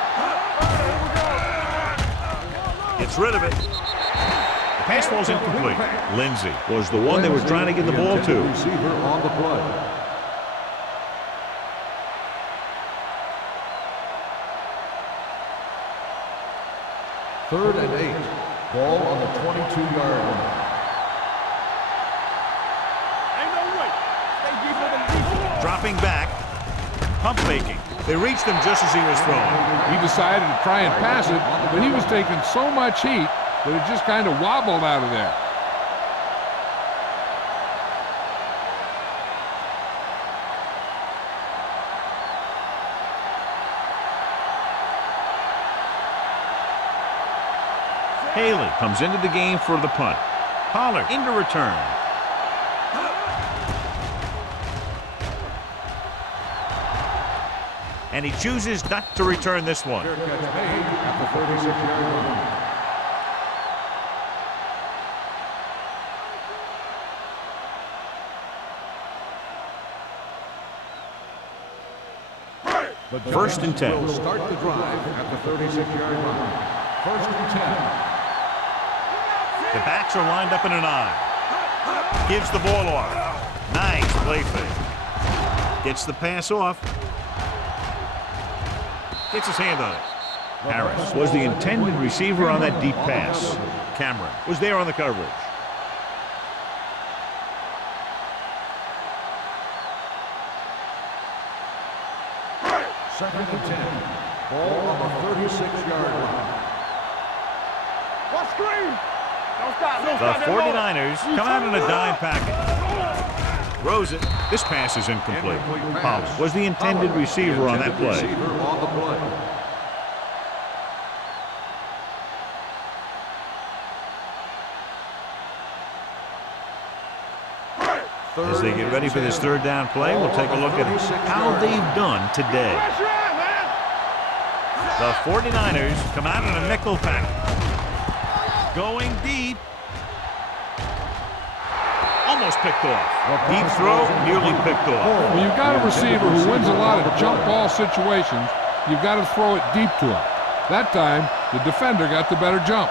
Here we go. Gets rid of it. The pass falls incomplete. Lindsey was the one they were trying to get the ball to. Receiver on the play. Third and 8. Ball on the 22-yard line. Ain't no way. Stay deeper than deep. Dropping back. Pump faking. They reached him just as he was throwing. He decided to try and pass it, but he was taking so much heat that it just kind of wobbled out of there. Haley comes into the game for the punt. Pollard into return. And he chooses not to return this one. Fair catch made at the 36-yard line. First and 10. Will start the drive at the 36-yard line. First and 10. The backs are lined up in an I. Gives the ball off. Nice play fake. Gets the pass off. Gets his hand on it. Harris was the intended receiver on that deep pass. Cameron was there on the coverage. Second and 10. Ball on the 36-yard line. What screen? Don't stop. The 49ers come out in a dime package. Throws it. This pass is incomplete. Pollard was the intended receiver on that play. Receiver on the play. As they get ready for this third down play, we'll take a look at how they've done today. Pressure on, man. The 49ers come out in a nickel package. Going deep. Almost picked off. Deep throw, nearly picked off. When you've got a receiver who wins a lot of jump ball situations, you've got to throw it deep to him. That time, the defender got the better jump.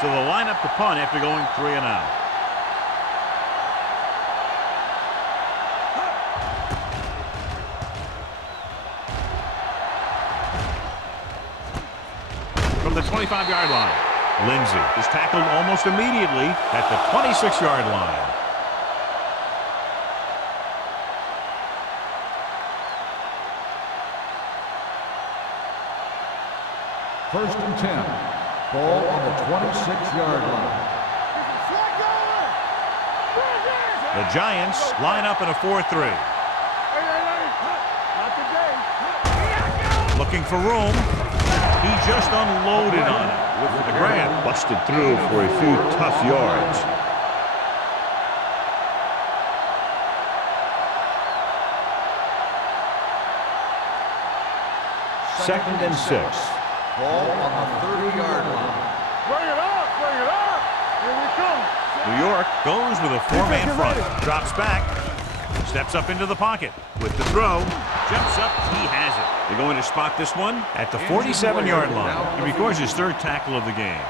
So they'll line up the punt after going 3 and out. From the 25-yard line, Lindsey is tackled almost immediately at the 26-yard line. First and 10. Ball on the 26-yard line. Slide going. The Giants line up in a 4-3. Looking for room. He just unloaded on it. With the grab, busted through for a few tough yards. Second and 6. Ball on the 30-yard line. Bring it up, bring it up. Here we come. New York goes with a 4-man front. Drops back. Steps up into the pocket. With the throw. Jumps up. He has it. They're going to spot this one at the 47-yard line. He records his third tackle of the game.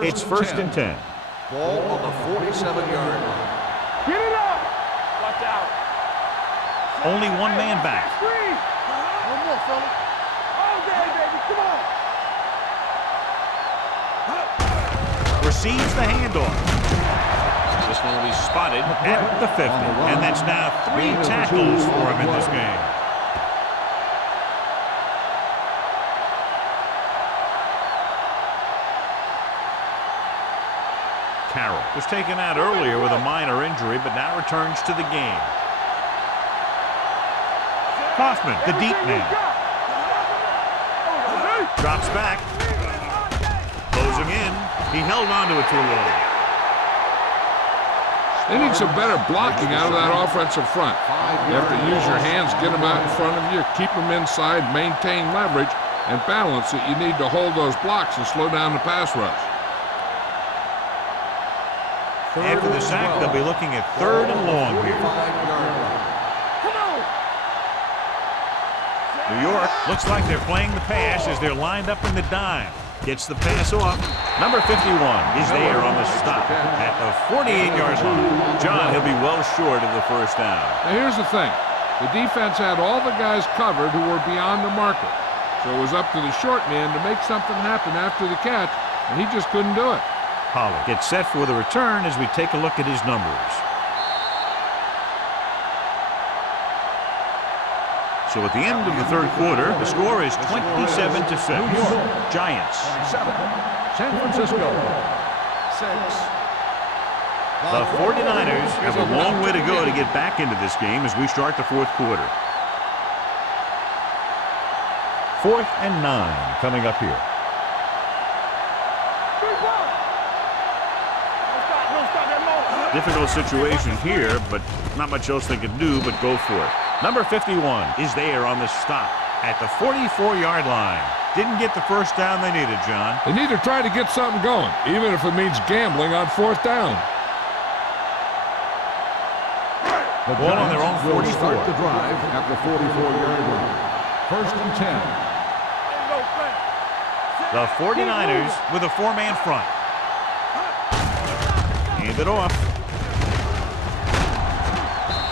It's first and 10. Ball on the 47-yard line. Get it up. Watch out. Only one man back. Screen. One more, fella. All day, baby. Come on. Receives the handoff. This one will be spotted at the 50. And that's now 3 tackles for him in this game. Carroll was taken out earlier with a minor injury, but now returns to the game. Hoffman, the deep man. Drops back. Closing in. He held onto it too long. They need some better blocking out of that offensive front. You have to use your hands, get them out in front of you, keep them inside, maintain leverage, and balance it. You need to hold those blocks and slow down the pass rush. After the sack, they'll be looking at 3rd and long here. New York looks like they're playing the pass as they're lined up in the dime. Gets the pass off. Number 51 is there on the stop at the 48-yard line. John, he'll be well short of the first down. Now here's the thing. The defense had all the guys covered who were beyond the marker. So it was up to the short man to make something happen after the catch, and he just couldn't do it. Pollard gets set for the return as we take a look at his numbers. So at the end of the third quarter, the score is 27-6. Giants. 7. San Francisco. 6. The 49ers have a long way to go to get back into this game as we start the fourth quarter. 4th and 9 coming up here. Difficult situation here, but not much else they can do but go for it. Number 51 is there on the stop at the 44-yard line. Didn't get the first down they needed, John. They need to try to get something going, even if it means gambling on 4th down. The ball on their own 44. Start the drive at the 44-yard line. First and 10. The 49ers with a 4-man front. Hand it off.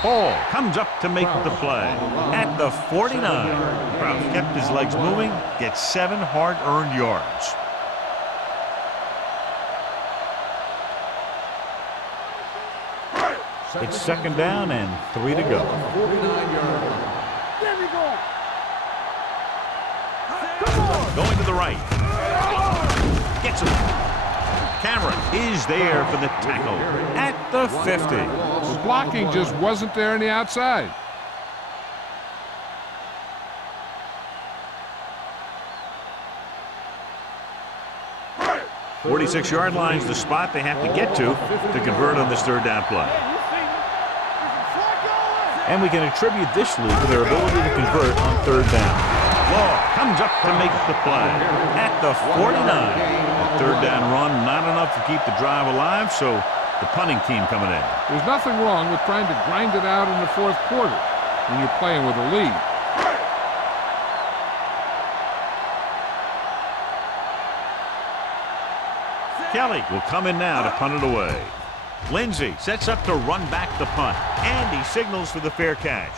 Ball comes up to make the play at the 49. Kraus kept his legs moving, gets 7 hard-earned yards. It's 2nd down and 3 to go. 49-yard line. There we go. Going to the right. Gets him. Cameron is there for the tackle at the 50. The blocking just wasn't there on the outside. "46-yard line's the spot they have to get to convert on this 3rd down play. And we can attribute this lead to their ability to convert on 3rd down. Law comes up to make the play at the 49. The 3rd down run, not enough to keep the drive alive, so the punting team coming in. There's nothing wrong with trying to grind it out in the 4th quarter when you're playing with a lead. Kelly will come in now to punt it away. Lindsey sets up to run back the punt, and he signals for the fair catch.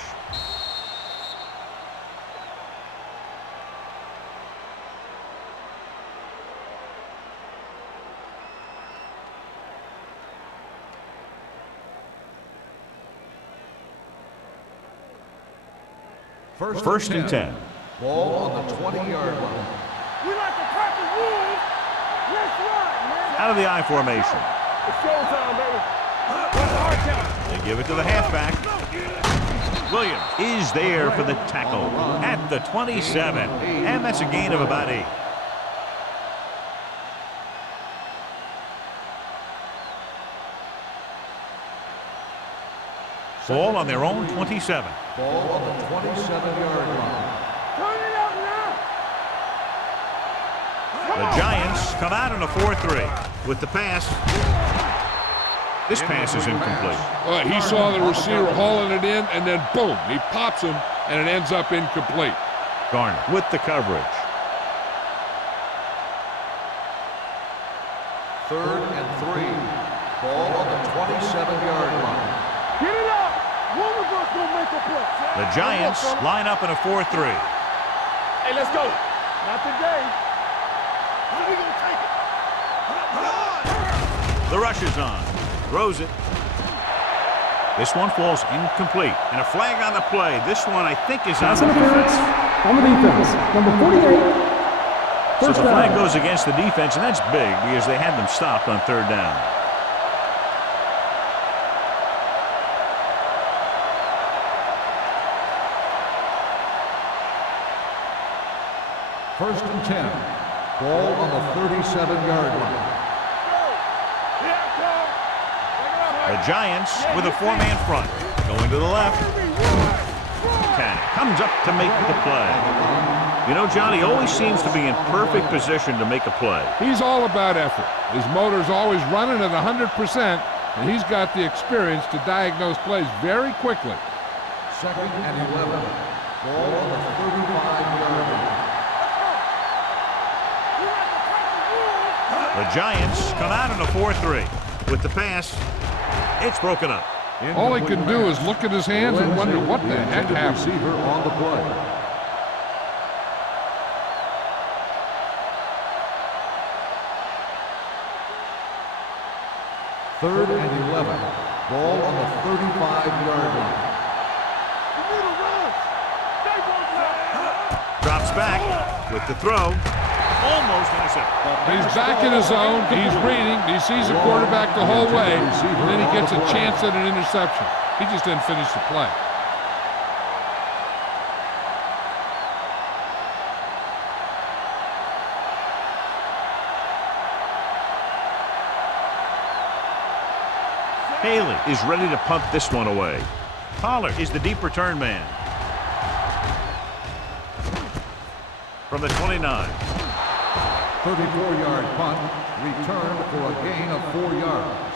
First and 10. Ball on the 20-yard line. We like to crack the rules. Let's run, man. Out of the I formation. It's showtime, baby. What's the hard count? They give it to the halfback. Williams is there for the tackle at the 27. And that's a gain of about 8. Ball on their own 27. Ball on the 27-yard line. Turn it out now. The Giants come out in a 4-3 with the pass. This pass is incomplete. He saw the receiver hauling it in, and then boom, he pops him, and it ends up incomplete. Garner with the coverage. 3rd and 3. Ball on the 27-yard line. Get it up. One of us gonna make a play. The Giants line up in a 4-3. Hey, let's go. Not today. How we gonna take it? The rush is on. Throws it. This one falls incomplete. And a flag on the play. This one, I think, is on Pass the interference defense. on the defense. Number 48. So First the flag down. goes against the defense, and that's big because they had them stopped on 3rd down. First and 10. Ball on the 37-yard line. The Giants with a 4-man front. Going to the left. Tanner comes up to make the play. You know, John, he always seems to be in perfect position to make a play. He's all about effort. His motor's always running at 100%, and he's got the experience to diagnose plays very quickly. 2nd and 11. Ball on the 35-yard line. The Giants come out in a 4-3. With the pass, it's broken up. All he can do is look at his hands and wonder what the heck happened. Receiver on the play. Third and 11. Ball on the 35-yard line. Drops back with the throw. Almost intercepted. He's back in his zone. He's reading. He sees the quarterback the whole way, and then he gets a chance at an interception. He just didn't finish the play. Haley is ready to punt this one away. Pollard is the deep return man. From the 29. 34-yard punt, returned for a gain of 4 yards.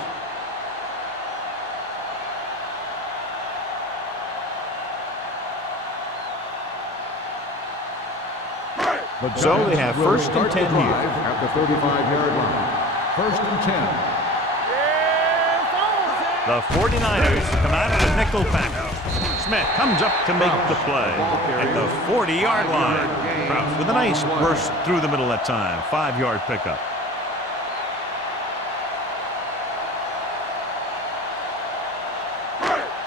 So they have first and 10 here. At the 35-yard line. First and 10. The 49ers come out of the nickel package. Smith comes up to make the play at the 40-yard line. Krause with a nice burst through the middle that time. 5-yard pickup.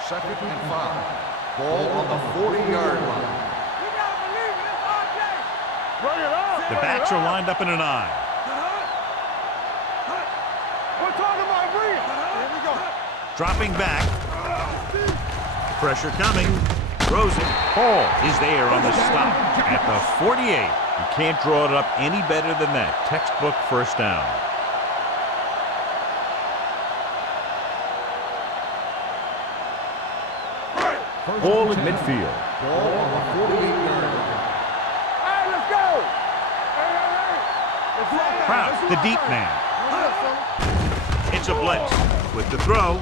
Second and 5. Ball on the 40-yard line. The backs are lined up in an I. We're talking about Bree. Here we go. Dropping back. Pressure coming. Throws it. Hall is there on the stop at the 48. You can't draw it up any better than that. Textbook first down. Hall at midfield. Ball on the 48-yard line. Hey, let's go. Hey. Krause, the deep man. It's a blitz with the throw.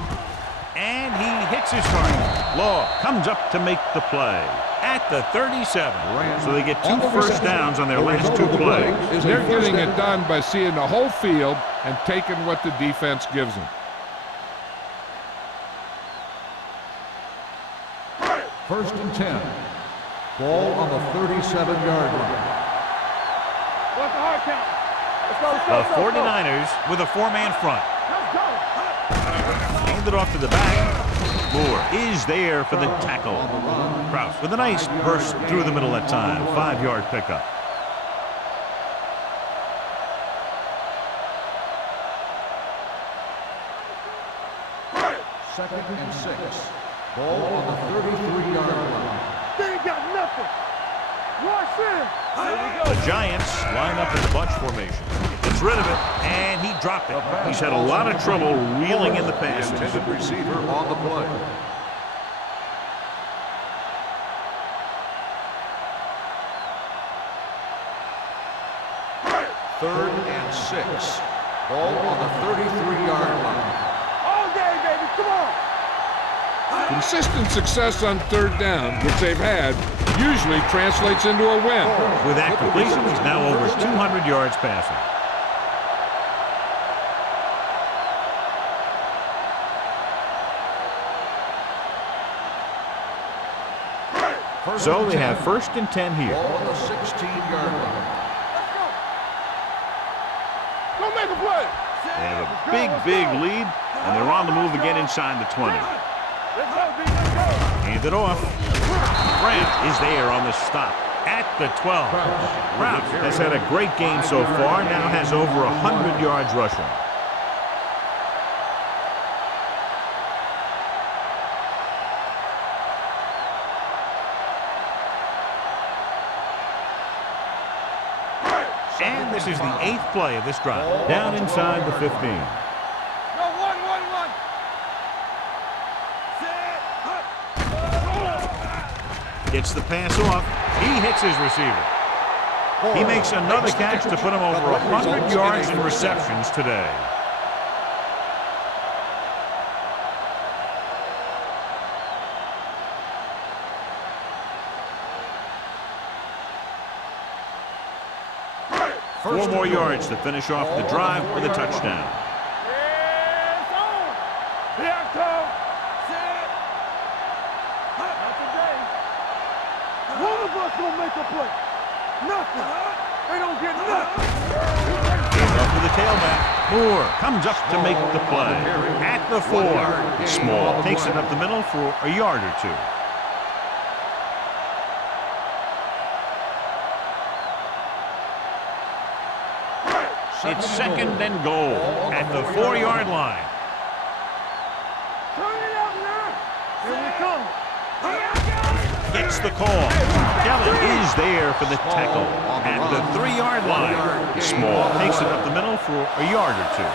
And he hits his target. Law comes up to make the play at the 37. So they get 2 first downs on their last 2 plays. They're getting it done by seeing the whole field and taking what the defense gives them. First and 10. Ball on the 37-yard line. What's the hard count? Let's go, let's go, The let's go, let's go. 49ers with a 4-man front. Let's go. Hand it off to the back. Moore is there for the tackle. Kraus with a nice burst through the middle that time. 5-yard pickup. Second and 6. Ball on the 33-yard line. They ain't got nothing. Rush in. The Giants line up in bunch formation. Gets rid of it, and he dropped it. He's had a lot of trouble reeling in the passes. The intended receiver on the play. Third and 6. Ball on the 33-yard line. All day, baby. Come on. Consistent success on third down, which they've had, usually translates into a win. With that completion, he's now over 200 yards passing. So they have first and 10 here. Ball on the 16-yard line. Don't make a play. They have a big lead, and they're on the move again inside the 20. Let's go, B. Let's go. Hand it off. Grant is there on the stop at the 12. Kraus has had a great game so far, now has over 100 yards rushing. And this is the 8th play of this drive. Down inside the 15. Go, 1, 1, 1. Gets the pass off. He hits his receiver. He makes another catch to put him over 100 yards in receptions today. Four more yards to finish off the drive with a touchdown. Yes, on. Here come. Set. Not today. One of us gonna make a play. Nothing. They don't get nothing. Up to the tailback. Moore comes up to make the play. At the 4. Small takes it up the middle for a yard or two. It's second and goal at the 4-yard line. Turn it up now. Here we come. Gets the call. Kelly is there for the tackle at the 3-yard line. Small takes it up the middle for a yard or two.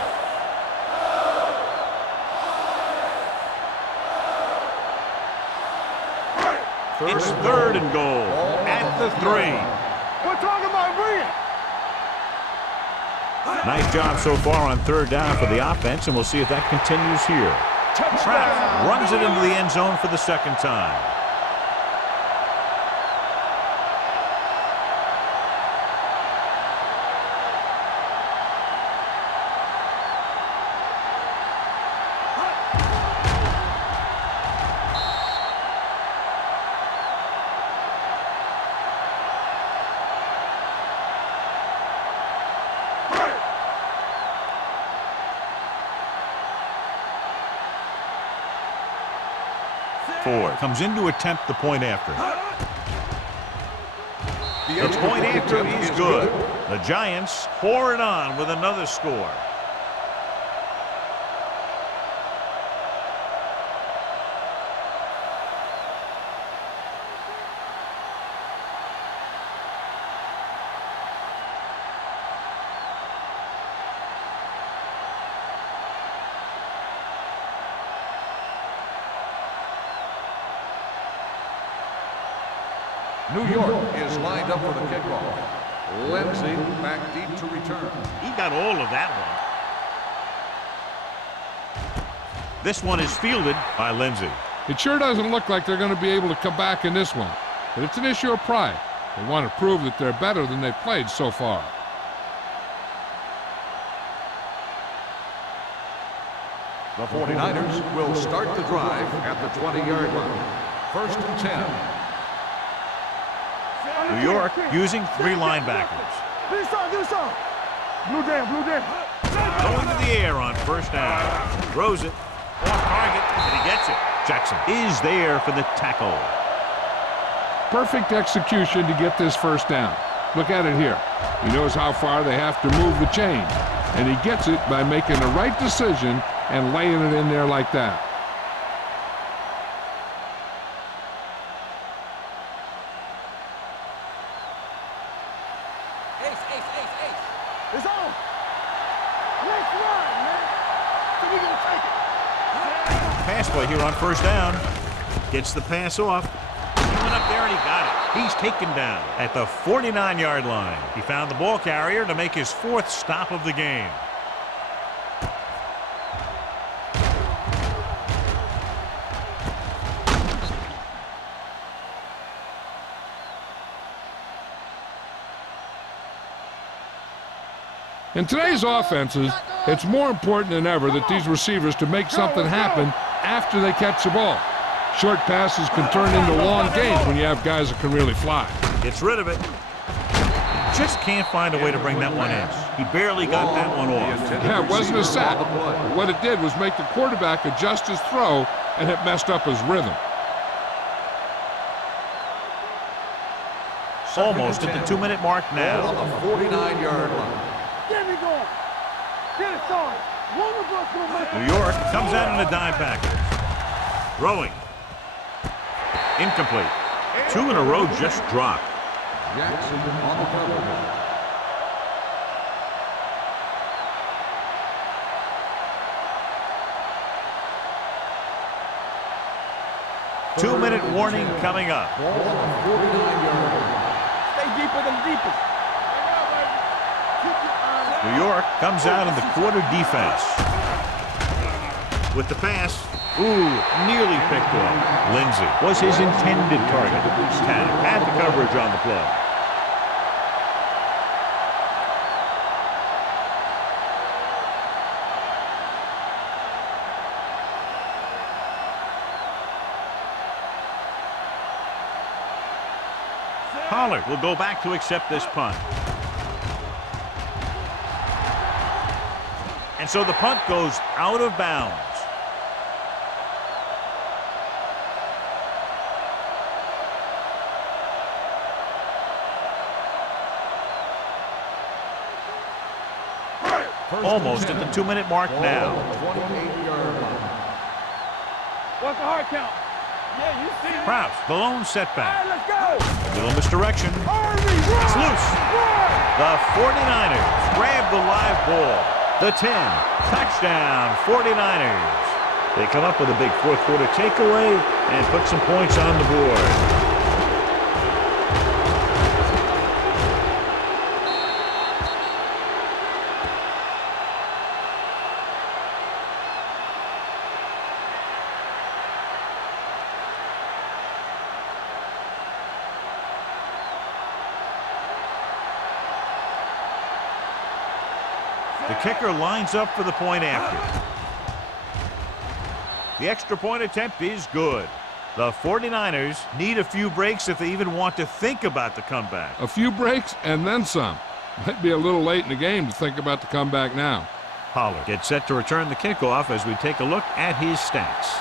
It's third and goal at the 3. We're talking about brilliant. Nice job so far on third down for the offense, and we'll see if that continues here. Kraft runs it into the end zone for the second time. Ford comes in to attempt the point after. The point after is good. The Giants pour it on with another score. New York is lined up for the kickoff. Lindsey back deep to return. He got all of that one. This one is fielded by Lindsey. It sure doesn't look like they're going to be able to come back in this one, but it's an issue of pride. They want to prove that they're better than they've played so far. The 49ers will start the drive at the 20-yard line. First and 10. New York using 3 linebackers. This on. Blue down. Going to the air on first down. Throws it. Off target, and he gets it. Jackson is there for the tackle. Perfect execution to get this first down. Look at it here. He knows how far they have to move the chain, and he gets it by making the right decision and laying it in there like that. It's on. Let's run, man. So we gonna take it. Pass play here on first down. Gets the pass off. He went up there and he got it. He's taken down at the 49-yard line. He found the ball carrier to make his 4th stop of the game. In today's offenses, it's more important than ever that these receivers to make something happen after they catch the ball. Short passes can turn into long gains when you have guys that can really fly. Gets rid of it. Just can't find a way to bring that one in. He barely got that one off. Yeah, it wasn't a sack. What it did was make the quarterback adjust his throw, and it messed up his rhythm. Almost at the 2-minute mark now. On the 49-yard line. Get me going. Get it started. One of us will make New York comes out in a dime package. Throwing. Incomplete. 2 in a row just dropped. Jackson on the cover. Two-minute warning coming up. Ball on the 49-yard line. Stay deeper than deepest. New York comes out in the quarter defense. With the pass. Ooh, nearly picked off. Lindsey was his intended target. Tag had the coverage on the play. Pollard will go back to accept this punt. And so the punt goes out of bounds. Almost at the 2-minute mark now. 28-yard line. What's the hard count? Yeah, you see it. Krause, the lone All setback. right, let's go. Little misdirection. Army, run. It's loose. Run. The 49ers grab the live ball. The 10. Touchdown, 49ers. They come up with a big fourth-quarter takeaway and put some points on the board. The kicker lines up for the point after. The extra point attempt is good. The 49ers need a few breaks if they even want to think about the comeback. A few breaks and then some. Might be a little late in the game to think about the comeback now. Pollard gets set to return the kickoff as we take a look at his stats.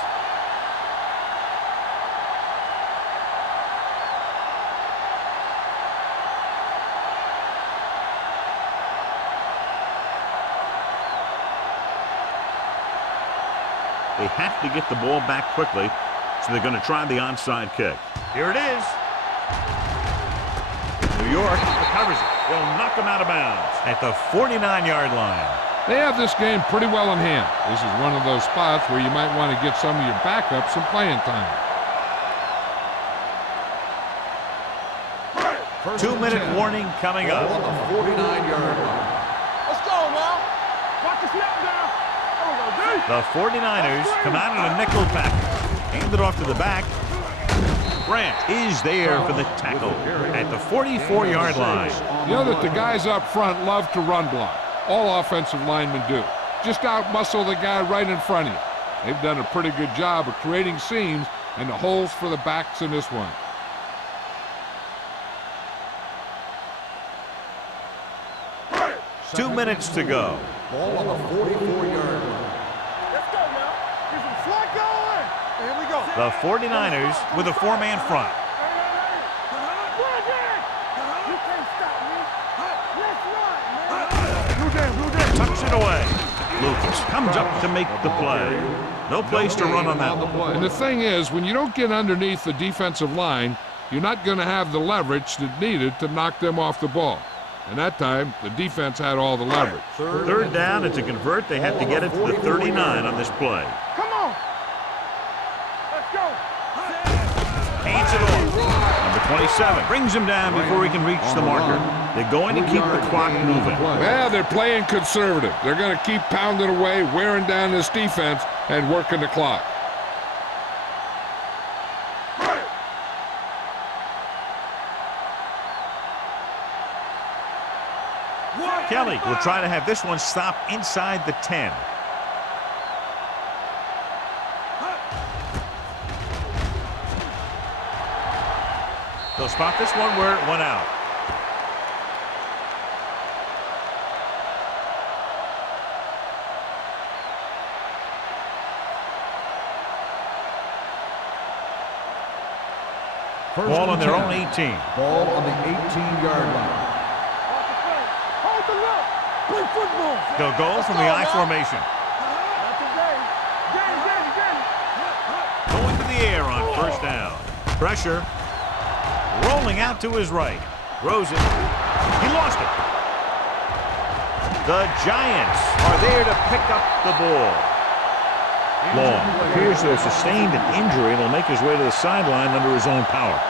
They have to get the ball back quickly, so they're going to try the onside kick. Here it is. New York recovers it. They'll knock them out of bounds at the 49-yard line. They have this game pretty well in hand. This is one of those spots where you might want to get some of your backups some playing time. 2-minute warning coming up. Ball on the 49-yard line. Let's go now. Watch the snap down. The 49ers come out in a nickel package. Hand it off to the back. Grant is there for the tackle at the 44-yard line. You know that the guys up front love to run block. All offensive linemen do. Just out-muscle the guy right in front of you. They've done a pretty good job of creating seams and the holes for the backs in this one. Two minutes to go. Ball on the 44-yard line. Let's go now. Get some slack going. Here we go. The 49ers with a four-man front. You can't stop me. Let's run, man. Blue jam. Tucks it away. Lucas comes up to make the play. No place to run on that one. And the thing is, when you don't get underneath the defensive line, you're not going to have the leverage that's needed to knock them off the ball. And that time, the defense had all the leverage. Third down, and to convert, they have to get it to the 39 on this play. Come on. Let's go. Hands it off. Number 27 brings him down before he can reach the marker. They're going to keep the clock moving. Well, they're playing conservative. They're going to keep pounding away, wearing down this defense, and working the clock. Kelly will try to have this one stop inside the 10. They'll spot this one where it went out. Ball on their own 18. Ball on the 18-yard line. Hold the look. Play football. They'll go from the I formation. Not today. Get it. Going to the air on first down. Pressure. Rolling out to his right. Throws it. He lost it. The Giants are there to pick up the ball. Long appears to have sustained an injury and will make his way to the sideline under his own power.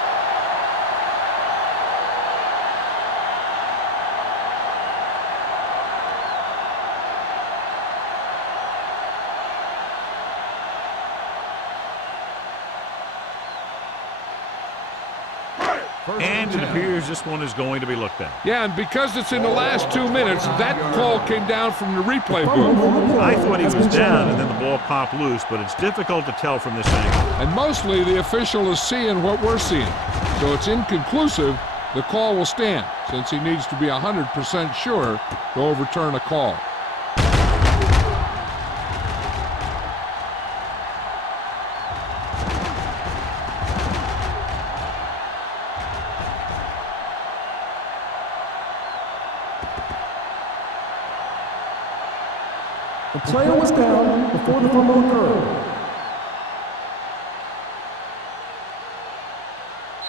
And it appears this one is going to be looked at. Yeah, and because it's in the last 2 minutes, that call came down from the replay booth. I thought he was down and then the ball popped loose, but it's difficult to tell from this angle. And mostly the official is seeing what we're seeing. So it's inconclusive. The call will stand, since he needs to be 100% sure to overturn a call. The player was down before the fumble occurred.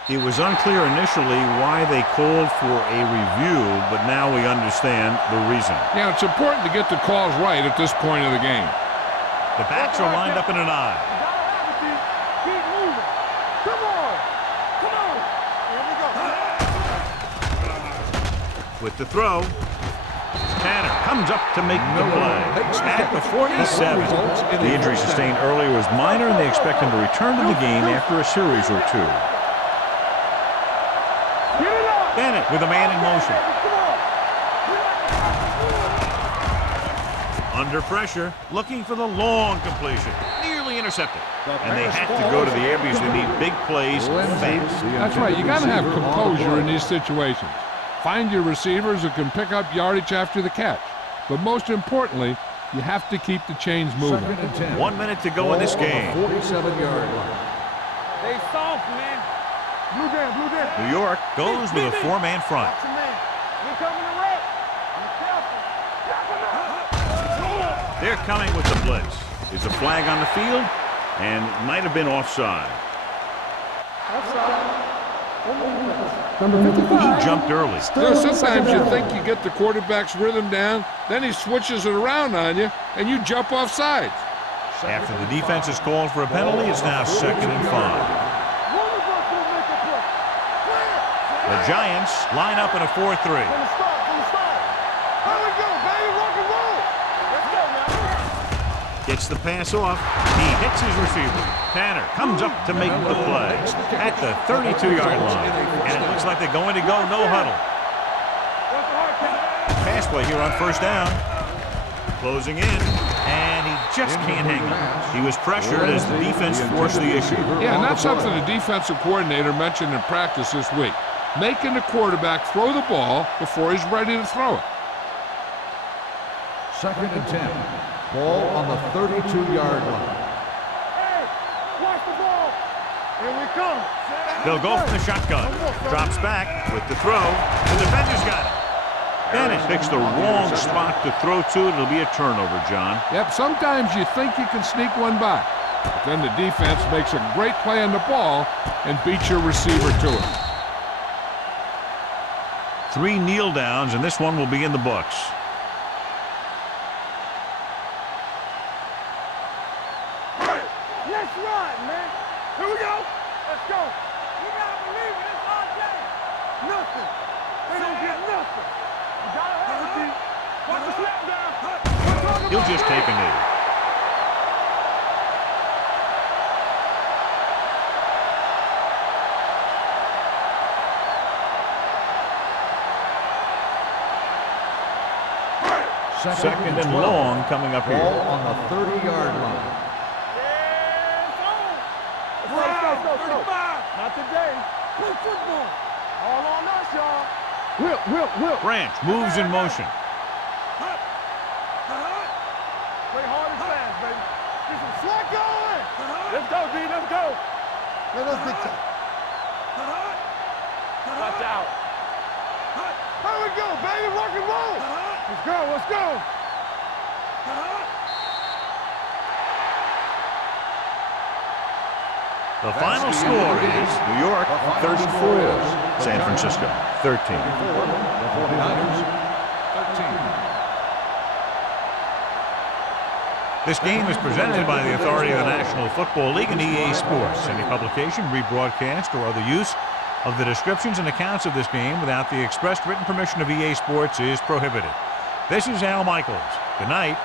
It was unclear initially why they called for a review, but now we understand the reason. Yeah, it's important to get the calls right at this point of the game. The backs are lined up in an I. Keep moving. Come on. Here we go. With the throw, Tanner comes up to make the play. At the 47. The injury sustained earlier was minor, and they expect him to return to the game after a series or two. Bennett with a man in motion. Under pressure, looking for the long completion. Nearly intercepted. And they have to go to the air because they need big plays fast. That's right. You got to have composure in these situations. Find your receivers who can pick up yardage after the catch. But most importantly, you have to keep the chains moving. 1 minute to go in this game. 47-yard line. They soft, man. Blue jam. New York goes with a four-man front. Watch your man. We coming to wreck. Be careful. They're coming with the blitz. There's a flag on the field, and it might have been offside. Number 55. He jumped early. You know, sometimes you think you get the quarterback's rhythm down, then he switches it around on you, and you jump off sides. After the defense is called for a penalty, it's now 2nd and 5. The Giants line up in a 4-3. From the start. Here we go, baby. Rock and roll. Let's go now. Gets the pass off. He hits his receiver. Tanner comes up to make the play at the 32-yard line. And it looks like they're going to go no huddle. Pass play here on first down. Closing in. And he just can't hang on. He was pressured as the defense forced the issue. Yeah, and that's something the defensive coordinator mentioned in practice this week. Making the quarterback throw the ball before he's ready to throw it. 2nd and 10. Ball on the 32-yard line. Hey, watch Here we come. They'll go from the shotgun. Drops back with the throw. The defender's got it. And it picks the wrong spot to throw to. It'll be a turnover, John. Yep, sometimes you think you can sneak one by, but then the defense makes a great play on the ball and beats your receiver to it. 3 kneel downs, and this one will be in the books. Let's ride, man. Here we go. Let's go. You gotta believe it. It's all day. Nothing. They don't get nothing. You gotta have it, D. Watch the snap down. He'll just take a knee. Second and long coming up here. Ball on the 30-yard line. Not today. Play football. All on us, y'all. Whip. Branch moves in motion. Play hard and fast, baby. Get some slack going. Let's go, D. Let's go. Let us dictate. Watch out. Here we go, baby. Rock and roll. Let's go. Let's go. The final score is New York 34, San Francisco 13. The 49ers, 13. This game is presented by the authority of the National Football League and EA Sports. Any publication, rebroadcast, or other use of the descriptions and accounts of this game without the expressed written permission of EA Sports is prohibited. This is Al Michaels. Good night.